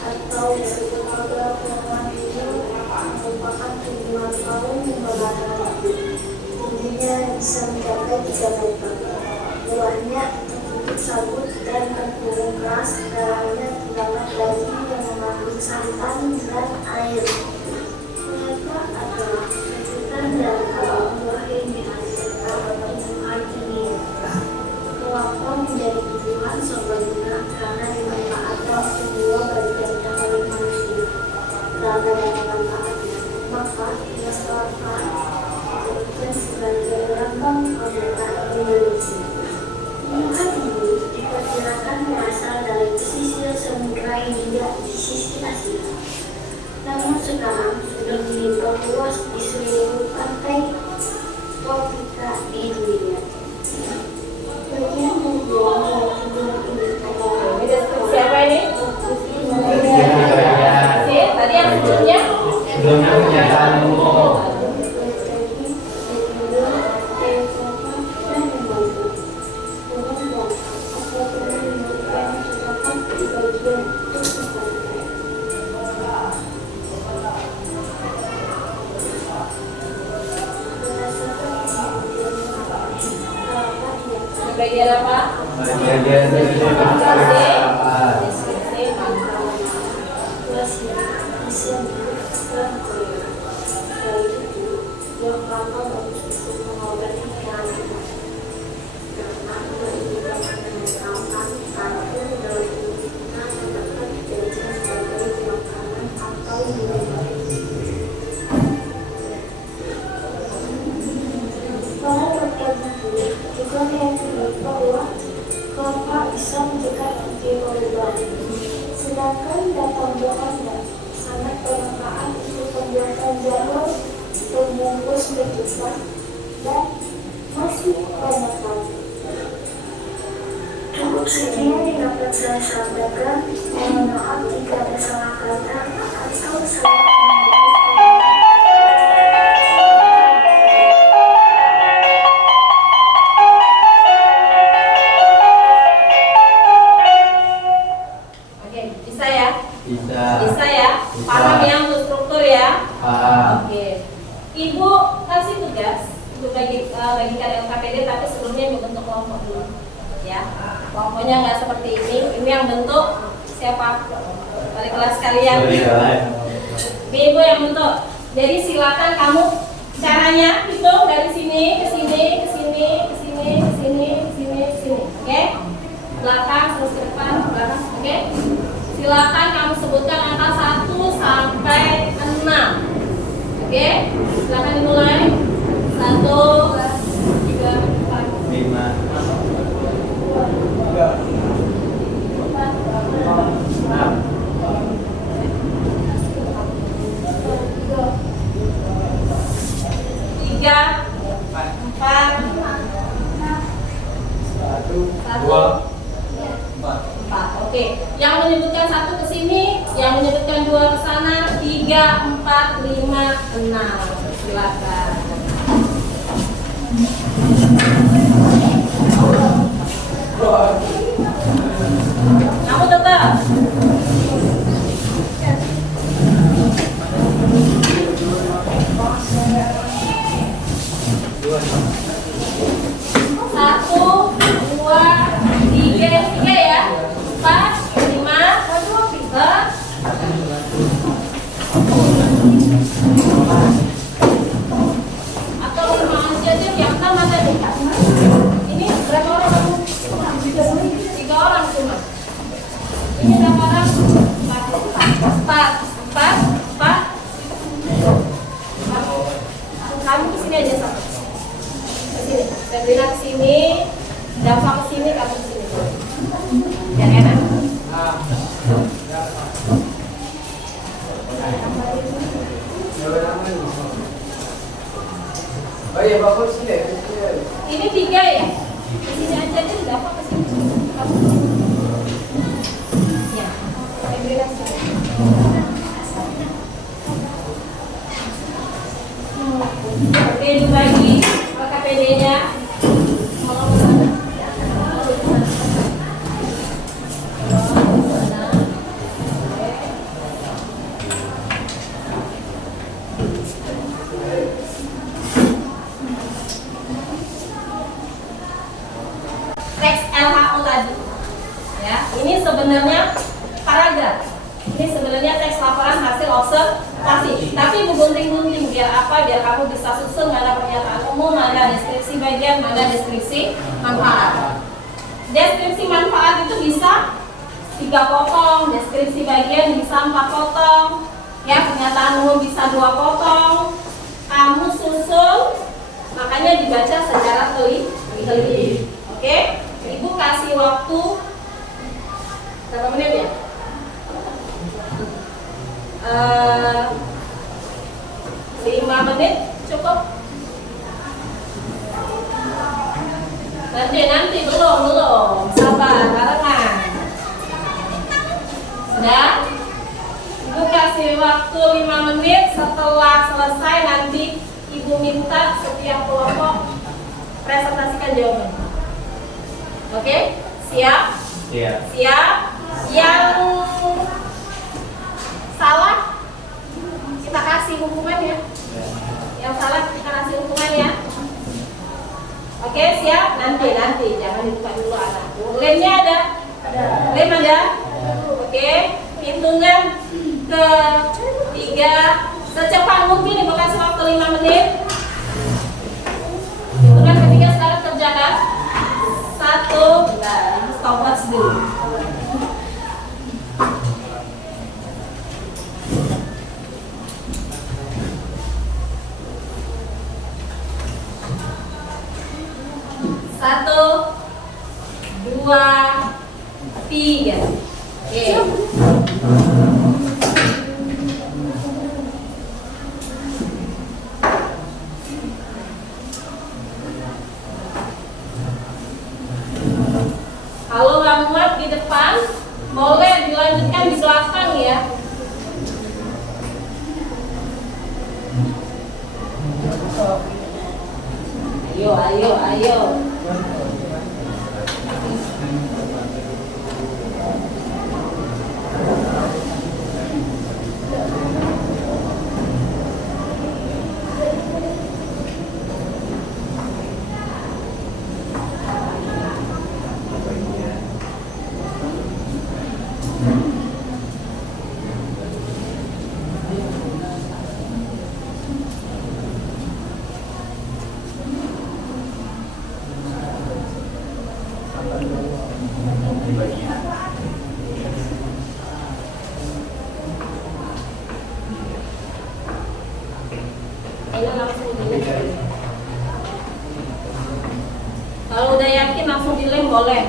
atau disebut juga pohon ini merupakan tumbuhan palem yang berwarna biru. Tingginya bisa mencapai 3 meter. Buahnya berbentuk sabut dan berkurung keras. Dalamnya terdapat daging yang mengandung santan dan air. Kelapa adalah lanjutan dari buah yang dihasilkan tumbuhan ini. Kelapa menjadi tumbuhan serbaguna karena dimanfaatkan semua bagiannya oleh manusia. Karena dari manfaatnya, maka tugas kelapa dijadikan sebagai lambang kemerdekaan Indonesia. Tumbuhan ini diperkirakan berasal dari pesisir Samudra Hindia di sisi Asia. Namun sekarang sudah menyebar luas di seluruh pantai tropika di dunia. Bagian kedua dari tumbuhan ini adalah Ini deskripsi apa ini? Tadi yang sebelumnya? Sebelumnya pernyataan umum. Bagian apa? Bagian deskripsi manfaat. Deskripsi manfaat. Juga meyakini bahwa kelapa bisa mencegah perubahan. Sedangkan data buahannya sangat bermanfaat untuk pembuatan jamu, pembungkus ketupat, dan masih banyak lagi. Cukup sekian yang dapat saya sampaikan. Mohon maaf jika ada salah kata atau salah Bisa ya? Paham ya untuk struktur ya? Paham. Oke. Ibu kasih tugas untuk bagikan LKPD, tapi sebelumnya ibu bentuk kelompok dulu. Ya, kelompoknya nggak seperti ini. Ini yang bentuk siapa? Dari kelas kalian. Ini ibu yang bentuk. Jadi silakan kamu caranya hitung dari sini ke sini, ke sini, ke sini, ke sini, ke sini, ke sini. Oke? Belakang terus ke depan, belakang. Oke? Silakan kamu sebutkan angka 1 sampai 6. Oke? Silakan dimulai. 1, 2, 3, 4, 5, 6, 3, 4, 1, 4. Oke. Yang menyebutkan 1 ke sini, yang menyebutkan 2 ke sana, 3, 4 4, 5, 6. Silakan. Kamu tetap. Satu, dua, tiga ya. 4, 5, atau 5 aja yang 6 ada deh. Ini berapa orang kamu? 3 orang cuma. Ini berapa orang? 4. Kamu kesini aja satu. Kesini. Sabrina kesini. Dafa kesini, kamu kesini. Biar enak. Oh iya, bapak sini ya. Ini 3 ya? Kesini aja deh, Dafa kesini. Kamu kesini. Ya. Sabrina kesini. Oke, dibagi KPD-nya. Teks LHO tadi. Ya, ini sebenarnya paragraf. Ini sebenarnya teks laporan hasil observasi. Tapi gunting-gunting biar apa? Biar kamu bisa susun mana pernyataan umum, mana deskripsi bagian, mana deskripsi manfaat. Deskripsi manfaat itu bisa 3 potong, deskripsi bagian bisa 4 potong, ya pernyataan umum bisa 2 potong. Kamu susun, makanya dibaca secara teliti. Oke? Ibu kasih waktu berapa menit ya? 5 menit cukup? Nanti belum sabar barengan. Sudah? Ibu kasih waktu 5 menit. Setelah selesai nanti ibu minta setiap kelompok presentasikan jawaban. Oke? Siap? Iya. Siap? Yang salah kita kasih hukuman ya. Yang salah kita kasih hukuman ya. Oke, siap? Nanti jangan dibuka dulu anak. Lemnya ada? Lem ada? Oke, hitungan ke-3 secepat mungkin ibu kasih waktu 5 menit. Hitungan ke-3 sekarang kerjakan. 1, bentar, ibu stopwatch dulu. Satu, 2, 3. Oke. Kalau nggak muat di depan, boleh dilanjutkan di belakang ya. Ayo. Kalau udah yakin langsung dilem boleh.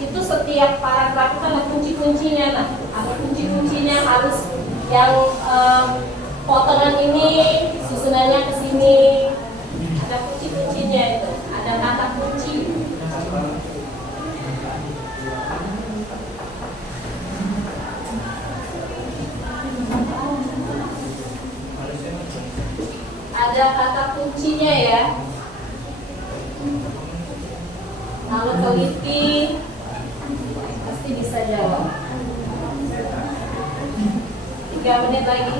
Itu setiap paragraf kunci-kuncinya. Nah, ada kunci-kuncinya harus yang potongan ini susunannya ke sini. Ada kunci-kuncinya itu. Ada kata kunci. Ada kata kuncinya ya. Kalau teliti pasti bisa jawab. 3 menit lagi.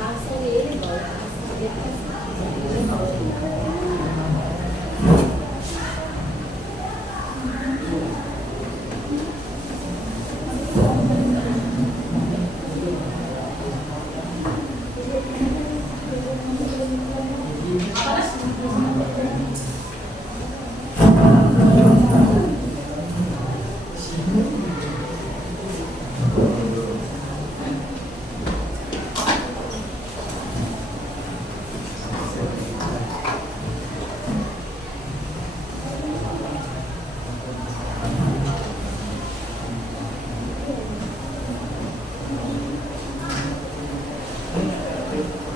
Langsung ini boleh.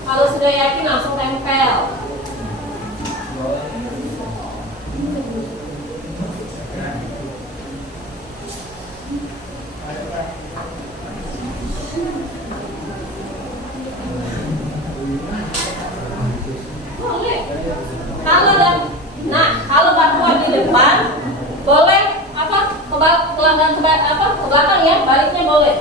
Kalau sudah yakin langsung tempel. Boleh. Kalau batuan di depan, boleh apa? Ke belakang ya, baliknya boleh.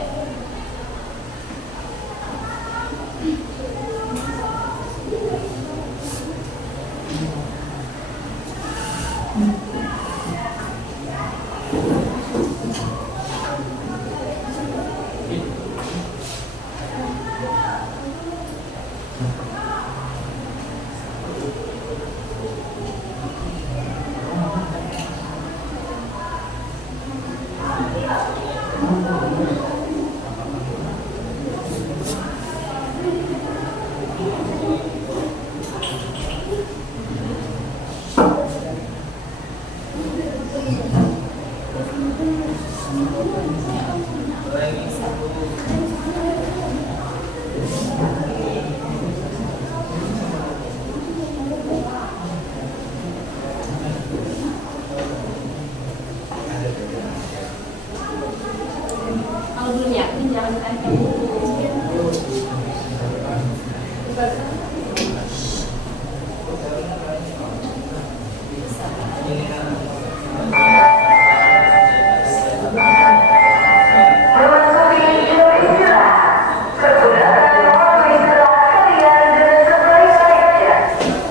Kalau belum yakin jangan tempel dulu.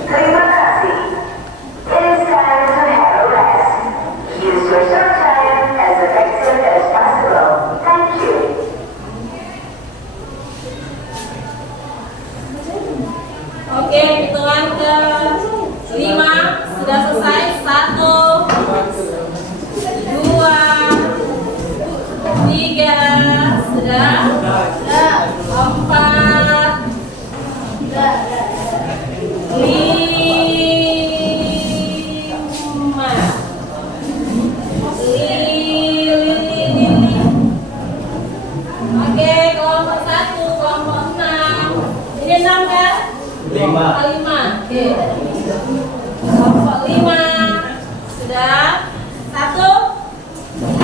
Terima kasih. It is time to have a rest. Use your short time as effective as possible. Thank you. Oke, hitungan ke 5 sudah selesai. 1, 2, 3, sudah. 4, 5. Oke, kelompok 1, kelompok 6. Ini 6 kan? 5. 5. Oke. Kelompok 5. Sudah? 1.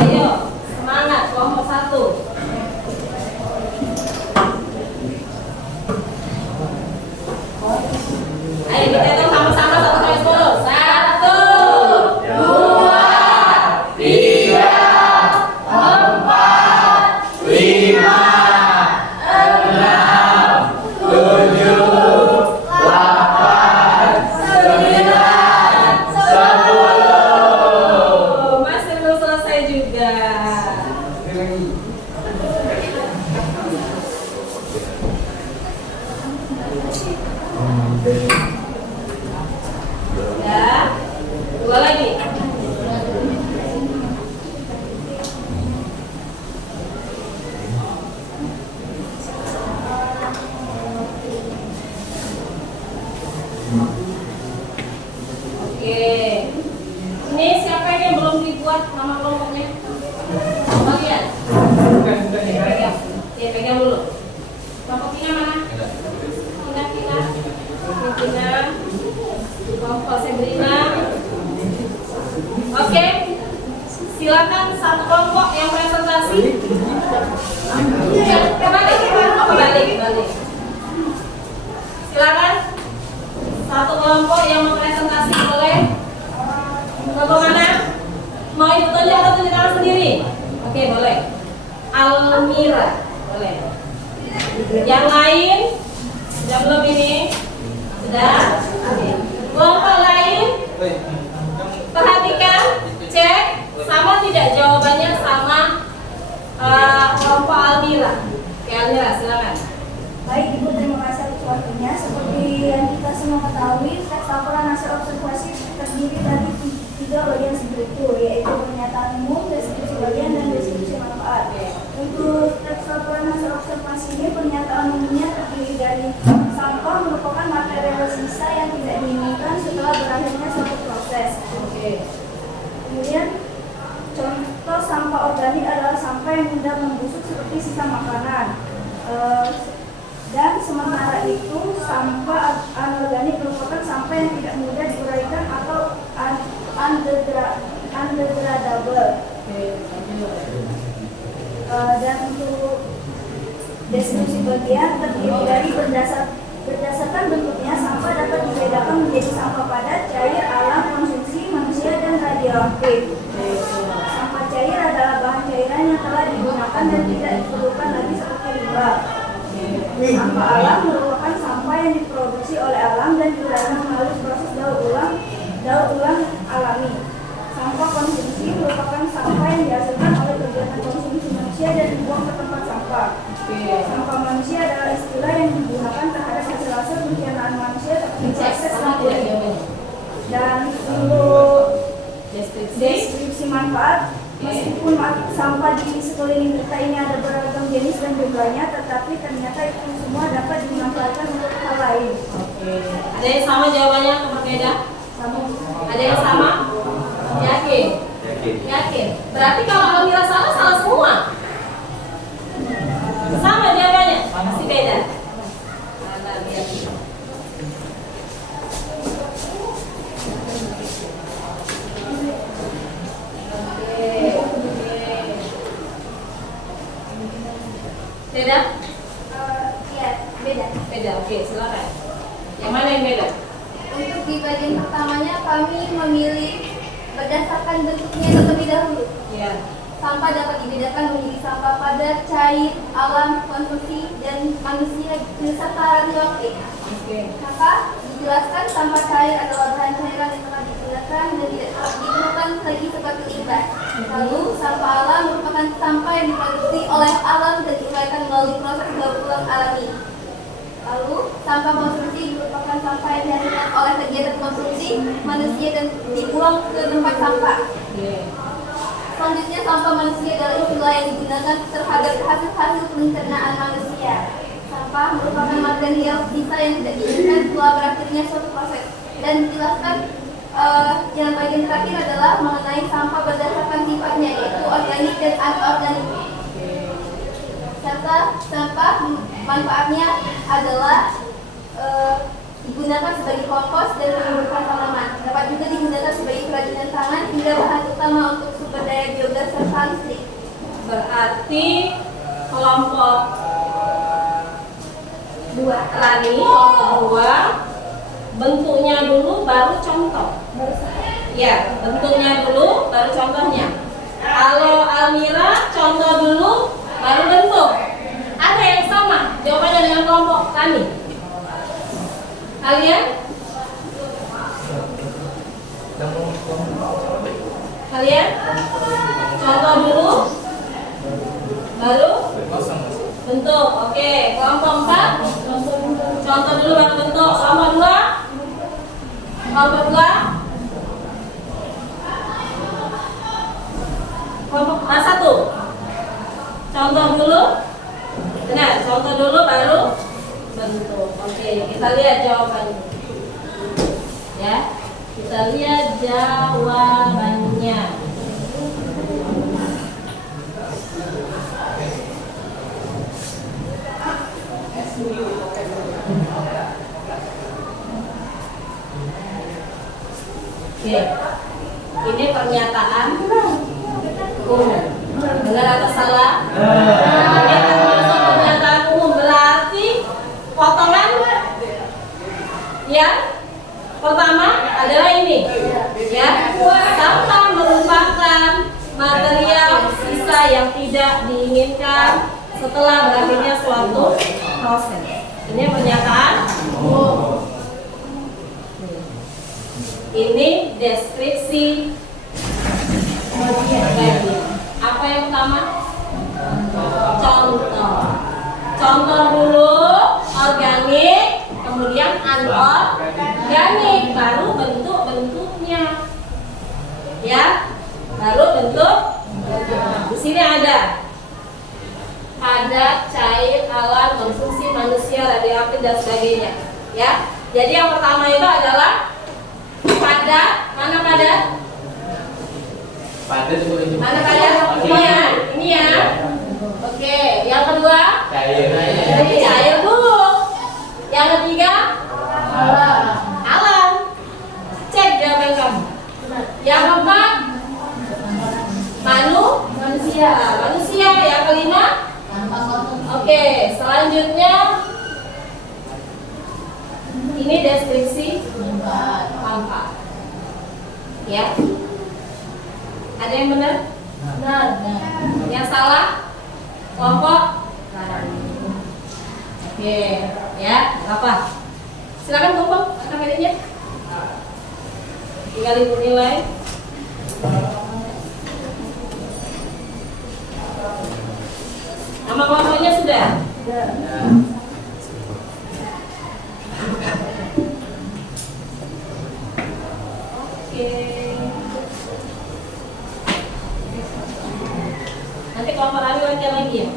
Ayo, semangat kelompok 1. Ayo kita hitung sama-sama 1 sampai 10. 1, 2, 3, 4, 5, 6, 7, 8, 9, 10. masih belum selesai juga. Ya, 2 lagi. Oke. Ini siapa yang belum dibuat nama kelompoknya? Bagian. Pegang. Oke, pegang dulu. Kelompoknya mana? Tina. Kelompok Sebrina. Oke. Silakan satu kelompok yang presentasi. Kembali. Silakan satu kelompok yang mempresentasi boleh. Bagaimana? Mau ibu tunjuk atau tunjuk tangan sendiri? Oke, boleh. Almira, boleh. Yang lain? Sudah belum ini? Sudah? Oke. Kelompok lain? Perhatikan, cek sama tidak jawabannya sama kelompok Almira. Oke, Almira, silakan. Baik Ibu, terima kasih atas waktunya. Seperti yang kita semua ketahui, teks laporan hasil observasi terdiri dari 3 bagian struktur, yaitu pernyataan umum, deskripsi bagian, dan deskripsi manfaat. Untuk teks laporan hasil observasi ini, pernyataan umumnya terdiri dari sampah merupakan material sisa yang tidak diinginkan setelah berakhirnya suatu proses. Kemudian contoh sampah organik adalah sampah yang mudah membusuk seperti sisa makanan. Dan sementara itu sampah anorganik merupakan sampah yang tidak mudah diuraikan atau undegradable. Dan untuk deskripsi bagian terdiri dari berdasarkan bentuknya sampah dapat dibedakan menjadi sampah padat, cair, alam, konsumsi manusia, dan radioaktif. Sampah cair adalah bahan cairan yang telah digunakan dan tidak diperlukan lagi seperti limbah. Sampah alam merupakan sampah yang diproduksi oleh alam dan diuraikan melalui proses daur ulang alami. Sampah konsumsi merupakan sampah yang dihasilkan oleh kegiatan konsumsi manusia dan dibuang ke tempat sampah. Sampah manusia adalah istilah yang digunakan terhadap hasil pencernaan manusia seperti proses mengkulit. Dan untuk deskripsi manfaat, meskipun sampah di sekeliling kita ini ada beragam jenis dan jumlahnya, tetapi ternyata itu semua dapat dimanfaatkan untuk hal lain. Ada yang sama jawabannya atau berbeda? Sama. Ada yang sama? Yakin? Berarti kalau Almira salah semua. Sama jawabannya? Masih beda? Beda? Ya, beda. Beda, oke, silakan. Yang mana yang beda? Untuk di bagian pertamanya kami memilih berdasarkan bentuknya terlebih dahulu. Iya. Sampah dapat dibedakan menjadi sampah padat, cair, alam, konsumsi, dan manusia serta radioaktif. Maka dijelaskan sampah cair adalah bahan cairan yang telah digunakan dan tidak diperlukan lagi seperti limbah. Lalu sampah alam merupakan sampah yang diproduksi oleh alam dan diuraikan melalui proses daur ulang alami. Lalu sampah konsumsi merupakan sampah yang dihasilkan oleh kegiatan konsumsi manusia dan dibuang ke tempat sampah. Selanjutnya, sampah manusia adalah istilah yang digunakan terhadap hasil-hasil pencernaan manusia. Sampah merupakan material sisa yang tidak diinginkan setelah berakhirnya suatu proses. Dan dijelaskan yang bagian terakhir adalah mengenai sampah berdasarkan sifatnya, yaitu organik dan anorganik. Serta sampah manfaatnya adalah digunakan sebagai kompos dan menumbuhkan tanaman. Dapat juga digunakan sebagai kerajinan tangan hingga bahan utama untuk sumber daya biogas serta listrik. Berarti kelompok 2. Rani, kelompok 2, bentuknya dulu baru contoh. Ya, bentuknya dulu baru contohnya. Kalau Almira, contoh dulu baru bentuk. Ada yang sama jawabannya dengan kelompok Rani? Kalian? Contoh dulu baru bentuk. Oke, kelompok 4 contoh dulu baru bentuk. Kelompok 2 kelompok 1 contoh dulu. Benar, contoh dulu baru bentuk. Oke, kita lihat jawabannya. Kita lihat jawabannya. Oke, ini pernyataan umum. Benar atau salah? Pernyataan umum berarti potongan yang pertama adalah ini, ya. Sampah merupakan material sisa yang tidak diinginkan setelah berakhirnya suatu proses. Ini pernyataan umum. Ini deskripsi bagian. Apa yang pertama? Contoh. Contoh dulu organik, kemudian anorganik, baru bentuk-bentuknya. Ya, baru bentuk. Di sini ada padat, cair, alat, konsumsi manusia, radioaktif dan sebagainya. Ya, jadi yang pertama itu adalah padat. Mana padat? Padat itu Mana padat? Ini ya. Oke, yang kedua? cair. Jadi cair dulu. Yang ketiga? Alam. Cek jawaban kamu. Yang keempat? Manusia. Manusia. Yang kelima? Oke, selanjutnya ini deskripsi sampah. Ya. Ada yang benar? Benar. Yang salah? Kelompok? Oke, ya, apa? Silakan kelompok, KPD-nya. Tinggal ibu nilai. Nama kelompoknya sudah? Oke. Nanti kelompok lain latihan lagi ya.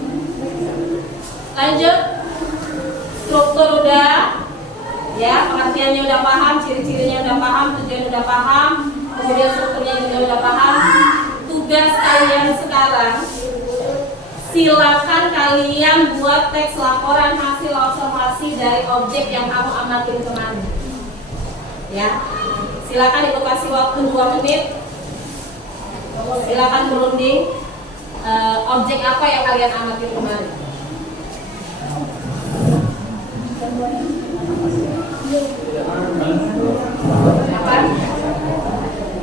Lanjut. Struktur udah, ya, pengertiannya udah paham, ciri-cirinya udah paham, tujuan udah paham, kemudian strukturnya juga udah paham. Tugas kalian sekarang, silakan kalian buat teks laporan hasil observasi dari objek yang kamu amatin kemarin. Ya, silakan ibu kasih waktu 2 menit. Silakan berunding objek apa yang kalian amatin kemarin. Apa?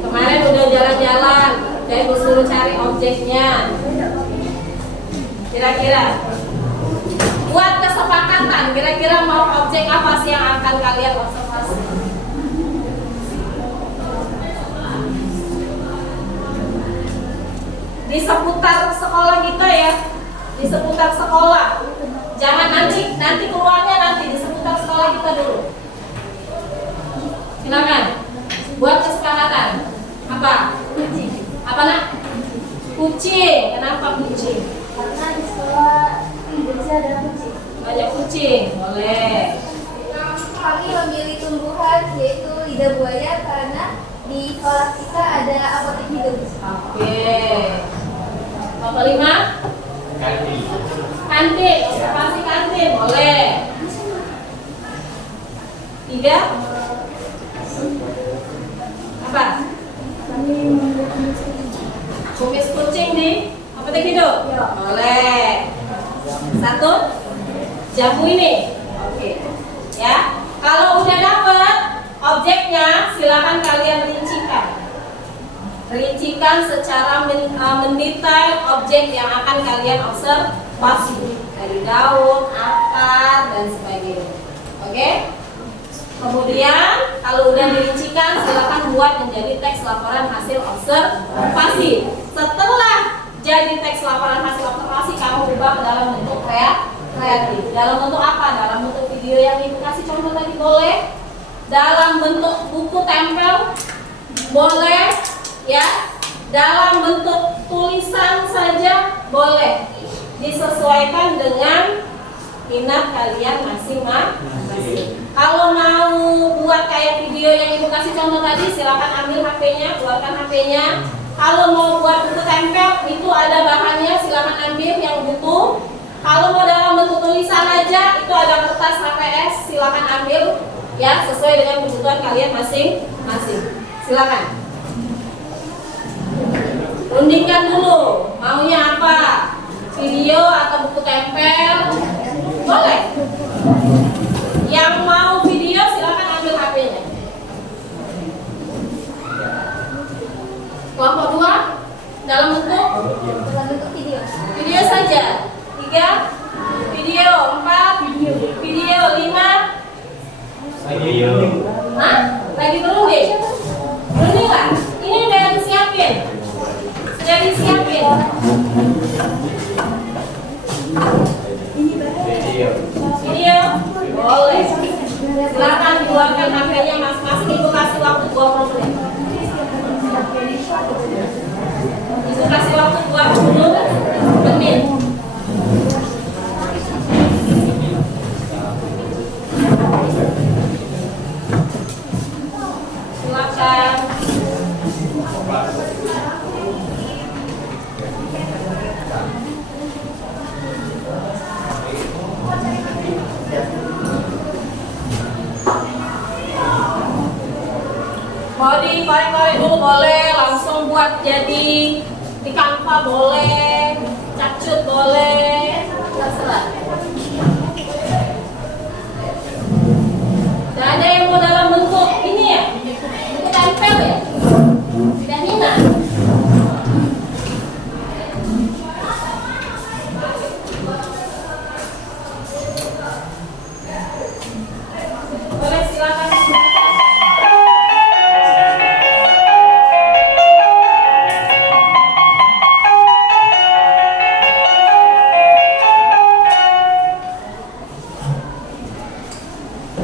Kemarin udah jalan-jalan, saya disuruh cari objeknya. Kira-kira buat kesepakatan, kira-kira mau objek apa sih yang akan kalian observasi? Di seputar sekolah kita ya, di seputar sekolah. Jangan nanti keluarnya nanti di seputar sekolah kita dulu. Silakan buat kesepakatan. Apa? Kucing. Apa nak? Kucing. Kenapa kucing? Karena di sekolah Indonesia ada kucing. Banyak kucing. Boleh. Kami memilih tumbuhan yaitu lidah buaya karena di sekolah kita ada apotek hidup. Oke. Yang kelima? Kantin. Kantin. Observasi kantin. Boleh. 3. Apa? Kumis kucing di apotek hidup. Boleh. 1. Jambu ini. Oke. Ya. Kalau udah dapet objeknya, silakan kalian rincikan secara mendetail objek yang akan kalian observasi dari daun, akar dan sebagainya. Oke? Kemudian kalau udah dirincikan, silakan buat menjadi teks laporan hasil observasi. Setelah jadi teks laporan hasil observasi, kamu ubah ke dalam bentuk kreatif. Dalam bentuk apa? Dalam bentuk video yang ibu kasih contoh tadi boleh. Dalam bentuk buku tempel boleh, ya. Dalam bentuk tulisan saja boleh. Disesuaikan dengan minat kalian masing-masing. Kalau mau buat kayak video yang ibu kasih contoh tadi, silakan ambil HP-nya, keluarkan HP-nya. Kalau mau buat buku tempel, itu ada bahannya, silakan ambil yang butuh. Kalau mau dalam bentuk tulisan aja, itu ada kertas HPS, silakan ambil ya, sesuai dengan kebutuhan kalian masing-masing. Silakan. Rundingkan dulu, maunya apa? Video atau buku tempel? Boleh. Yang mau video silakan ambil HP-nya. Kelompok 2 dalam bentuk video. video saja. 3 video, 4 video, 5 Video. Hah? Lagi berunding? Berunding nggak? Ini udah disiapin. Sudah disiapin. Video. Video? Boleh. Silakan keluarkan HP-nya masing-masing. Ibu kasih waktu 20 menit. Ibu kasih waktu 20 menit. Silakan. Mau dikorek-korek dulu boleh, langsung buat jadi di Canva boleh, cacut boleh, terserah. Gak ada yang mau dalam bentuk ini ya, bentuk tempel ya, tidak minat. Boleh, silakan.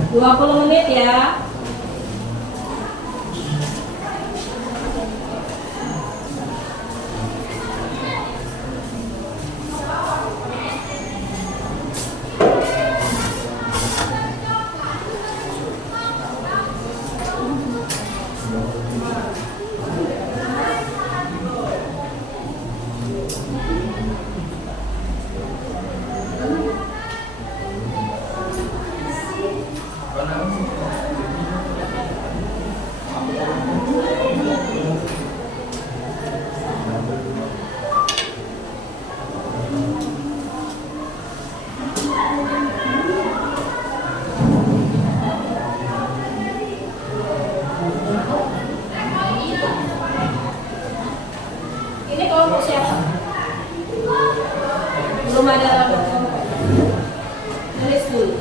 Dua 20 menit ya. Ini kelompok siapa? Belum ada kelompok. Tulis dulu.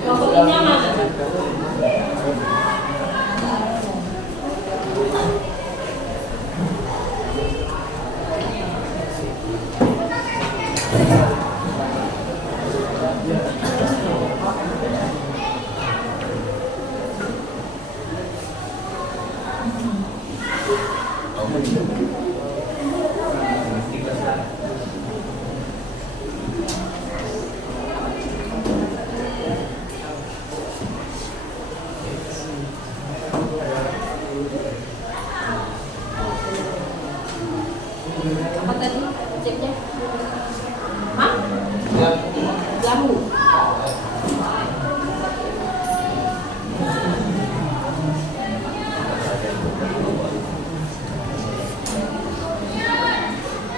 Kelompok ini mana? Apa tadi ceknya? Hah? Jamu.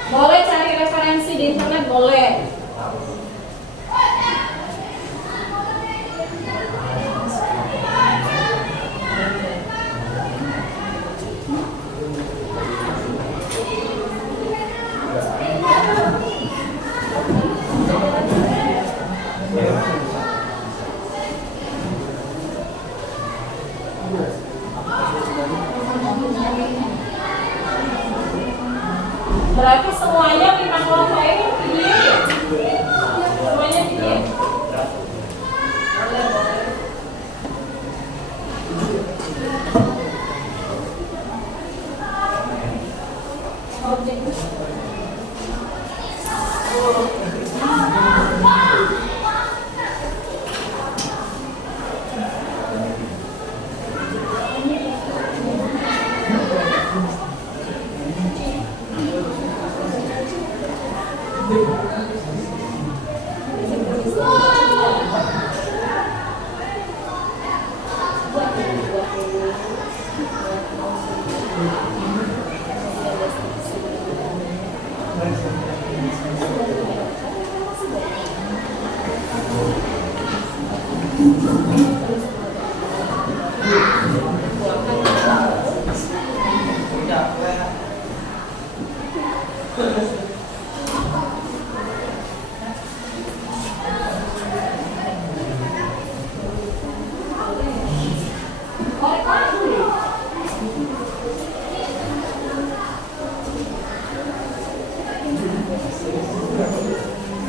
Boleh cari referensi di internet, boleh. Berarti semuanya kita kelompok ini video ya? Semuanya video. Objek.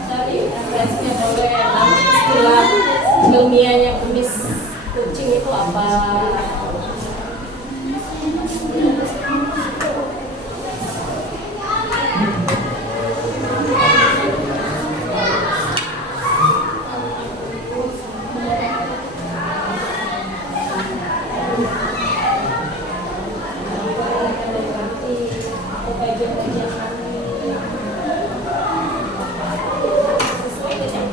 Dari referensinya boleh, nanti istilah ilmiahnya kumis kucing itu apa? Apa kajian-kajian sesuai dengan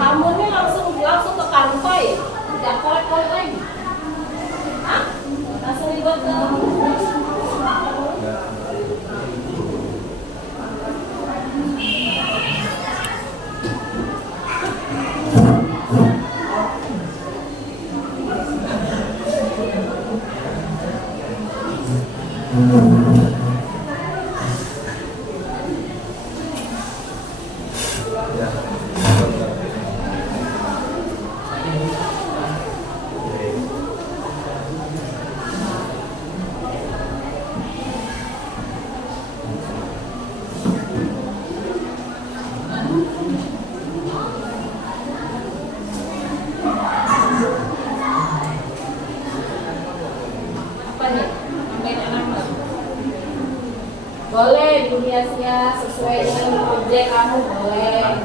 Kamu ini langsung ke kantor, tidak kolek-kolek lagi. Hah? Langsung dibuat ke apa nih? Main anak. Boleh dihiasnya sesuai dengan objek kamu, boleh.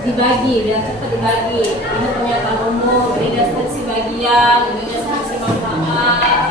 Dibagi, biar cepat dibagi. Ini pernyataan umum, ini deskripsi bagian, ini deskripsi manfaat.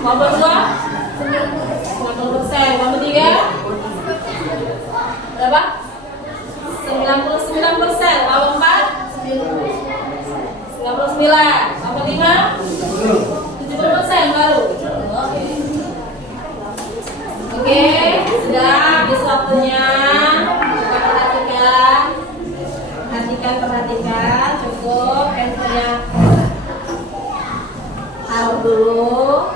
Kelompok 2 90%. Kelompok 3 berapa? 99%. Kelompok 4 99. Kelompok 5 70% baru. Oke, sudah habis waktunya. Perhatikan, cukup handphonenya taruh dulu.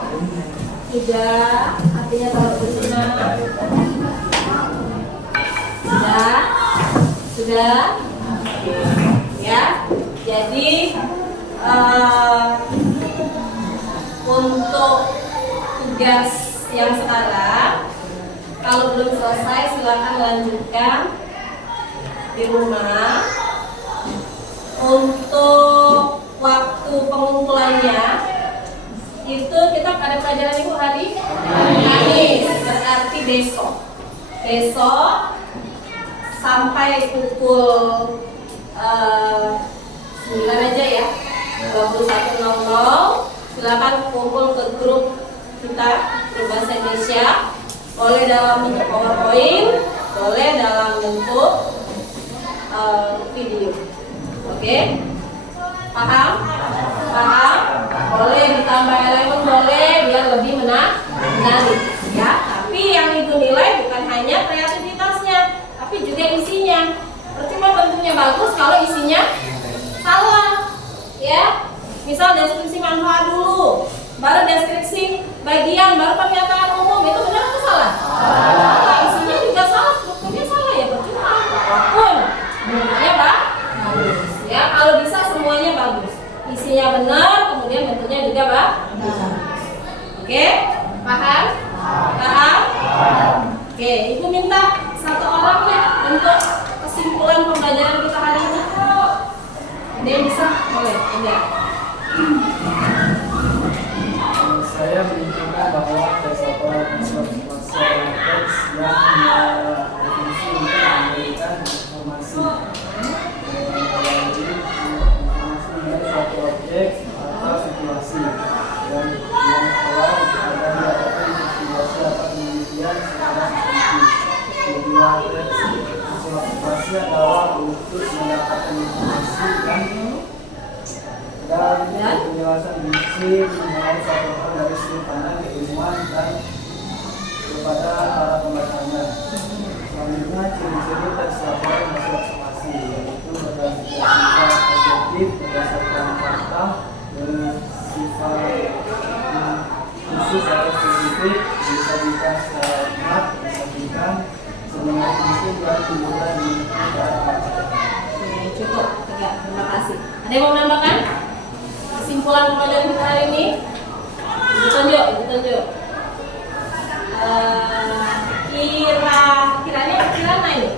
Sudah, artinya taruh di sana. Sudah, ya. Jadi untuk tugas yang sekarang, kalau belum selesai silakan lanjutkan di rumah. Untuk waktu pengumpulannya itu kita pada pelajaran Ibu hari Kamis, berarti besok. besok sampai pukul 9 aja ya, 21.00 silakan kumpul ke grup kita, grup bahasa Indonesia. Boleh dalam bentuk PowerPoint, boleh dalam bentuk video. Oke? Paham? Paham? Boleh ditambah elemen, boleh biar lebih menarik ya. Tapi yang ibu nilai bukan hanya kreativitasnya, tapi juga isinya. Percuma bentuknya bagus kalau isinya salah ya. Misal deskripsi manfaat dulu, baru deskripsi bagian, baru pernyataan umum, itu benar atau salah? Salah. Isinya juga salah, strukturnya salah ya, percuma apapun bentuknya bagus ya. Kalau bisa semuanya bagus, isinya benar, kemudian bentuknya juga bagus. Oke, paham? Paham? Oke, ibu minta satu orang ya untuk kesimpulan pembelajaran kita hari ini. Ada yang bisa? Boleh, enggak? Saya menunjukkan bahwa filsafat informasi adalah teks yang berfungsi untuk memberikan informasi. Informasi mengenai suatu objek atau situasi, dan yang awal ada dihadapi situasi atau penelitian secara spesifik. Kedua, teks informasi adalah untuk mendapatkan informasi dan penjelasan prinsip mengenai suatu hal dari sudut pandang keilmuan dan kepada para pembacanya. Selanjutnya, ciri-ciri teks laporan hasil observasi, yaitu berdasarkan objektif, berdasarkan fakta, bersifat khusus atau spesifik, disajikan secara hikmat, disajikan sebenarnya prinsip dan tujuan di para pembacanya. Cukup, ya, terima kasih. Ada yang mau menambahkan? Kesimpulan pembelajaran kita hari ini, ditunjuk.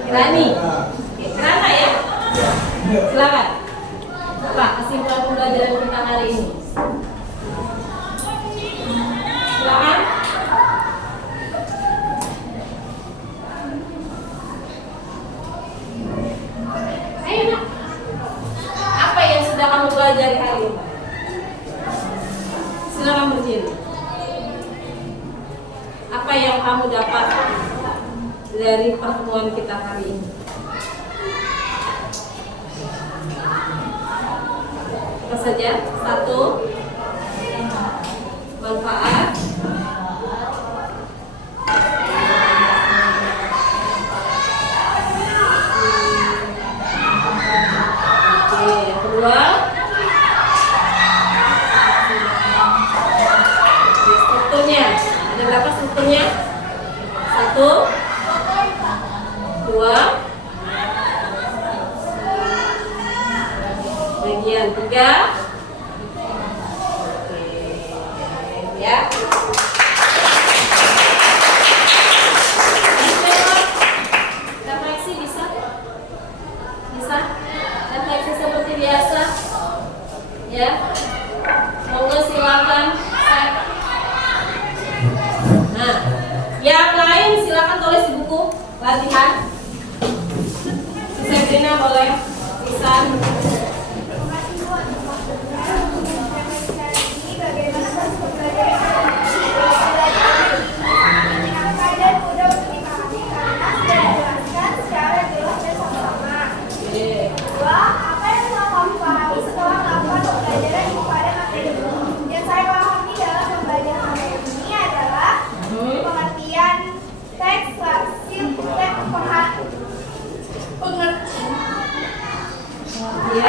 Kirani. Oke, Kirana ya. Silakan. Apa kesimpulan pembelajaran kita hari ini? Silakan. Ayo nak. Apa yang sudah kamu pelajari hari ini? Silakan berdiri. Apa yang kamu dapat dari pertemuan kita hari ini? Apa saja? 1. Manfaat. Oke, yang kedua. Strukturnya. Ada berapa strukturnya? 1, 2, bagian 3. Oke, ya. Refleksi bisa? Bisa? Refleksi seperti biasa? Ya. Monggo silakan. Nah, yang lain silakan tulis di buku latihan. Sabrina boleh, Isan. Ya,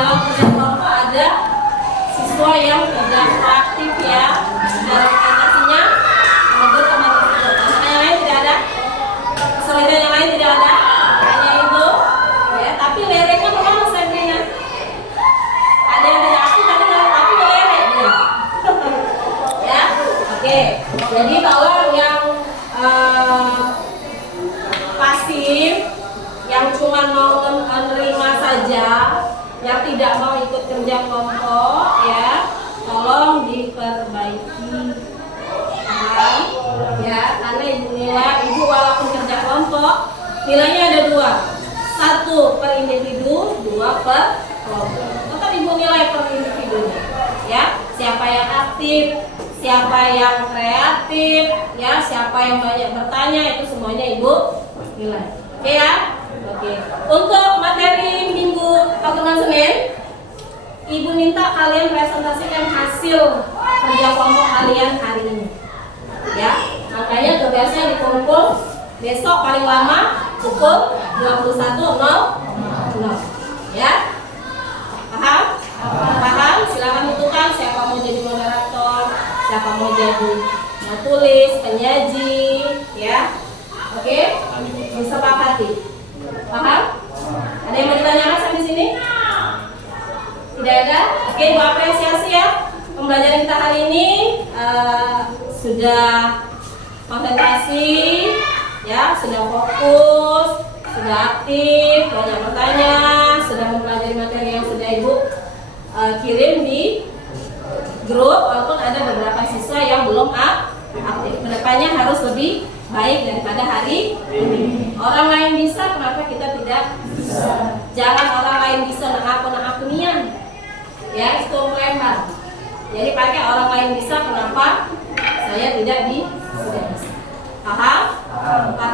dalam kerja kelompok ada siswa yang tidak aktif ya dalam presentasinya, menegur teman tersebut. Yang lain tidak ada, kesulitan yang lain tidak ada, hanya itu ya. Tapi lerengnya kemana Sabrina? Ada yang tidak aktif tapi lereng ya. Ya, oke. Jadi kalau yang pasif, yang cuma mau menerima saja, yang tidak mau ikut kerja kelompok ya, tolong diperbaiki. Paham? Ya, karena ibu walaupun kerja kelompok nilainya ada 2, 1 per individu, 2 per kelompok. Tetap ibu nilai per individunya ya, siapa yang aktif, siapa yang kreatif ya, siapa yang banyak bertanya, itu semuanya ibu nilai. Oke ya? Oke. Untuk materi minggu pertemuan Senin, ibu minta kalian presentasikan hasil kerja kelompok kalian hari ini. Ya, makanya tugasnya dikumpul besok paling lama pukul 21.00. Ya, paham? Paham? Silakan tentukan siapa mau jadi moderator, siapa mau jadi tulis, penyaji, ya. Oke, disepakati. Paham? Ada yang mau ditanyakan sampai sini? Tidak ada? Oke, ibu apresiasi ya. Pembelajaran kita hari ini sudah konsentrasi, ya, sudah fokus, sudah aktif, banyak bertanya, sudah mempelajari materi yang sudah ibu kirim di grup, walaupun ada beberapa siswa yang belum aktif. Kedepannya harus lebih baik daripada hari ini. Orang lain bisa, kenapa kita tidak bisa? Jangan orang lain bisa aku nian. Ya, itu melempar. Jadi pakai orang lain bisa, kenapa saya tidak bisa? Paham? Paham.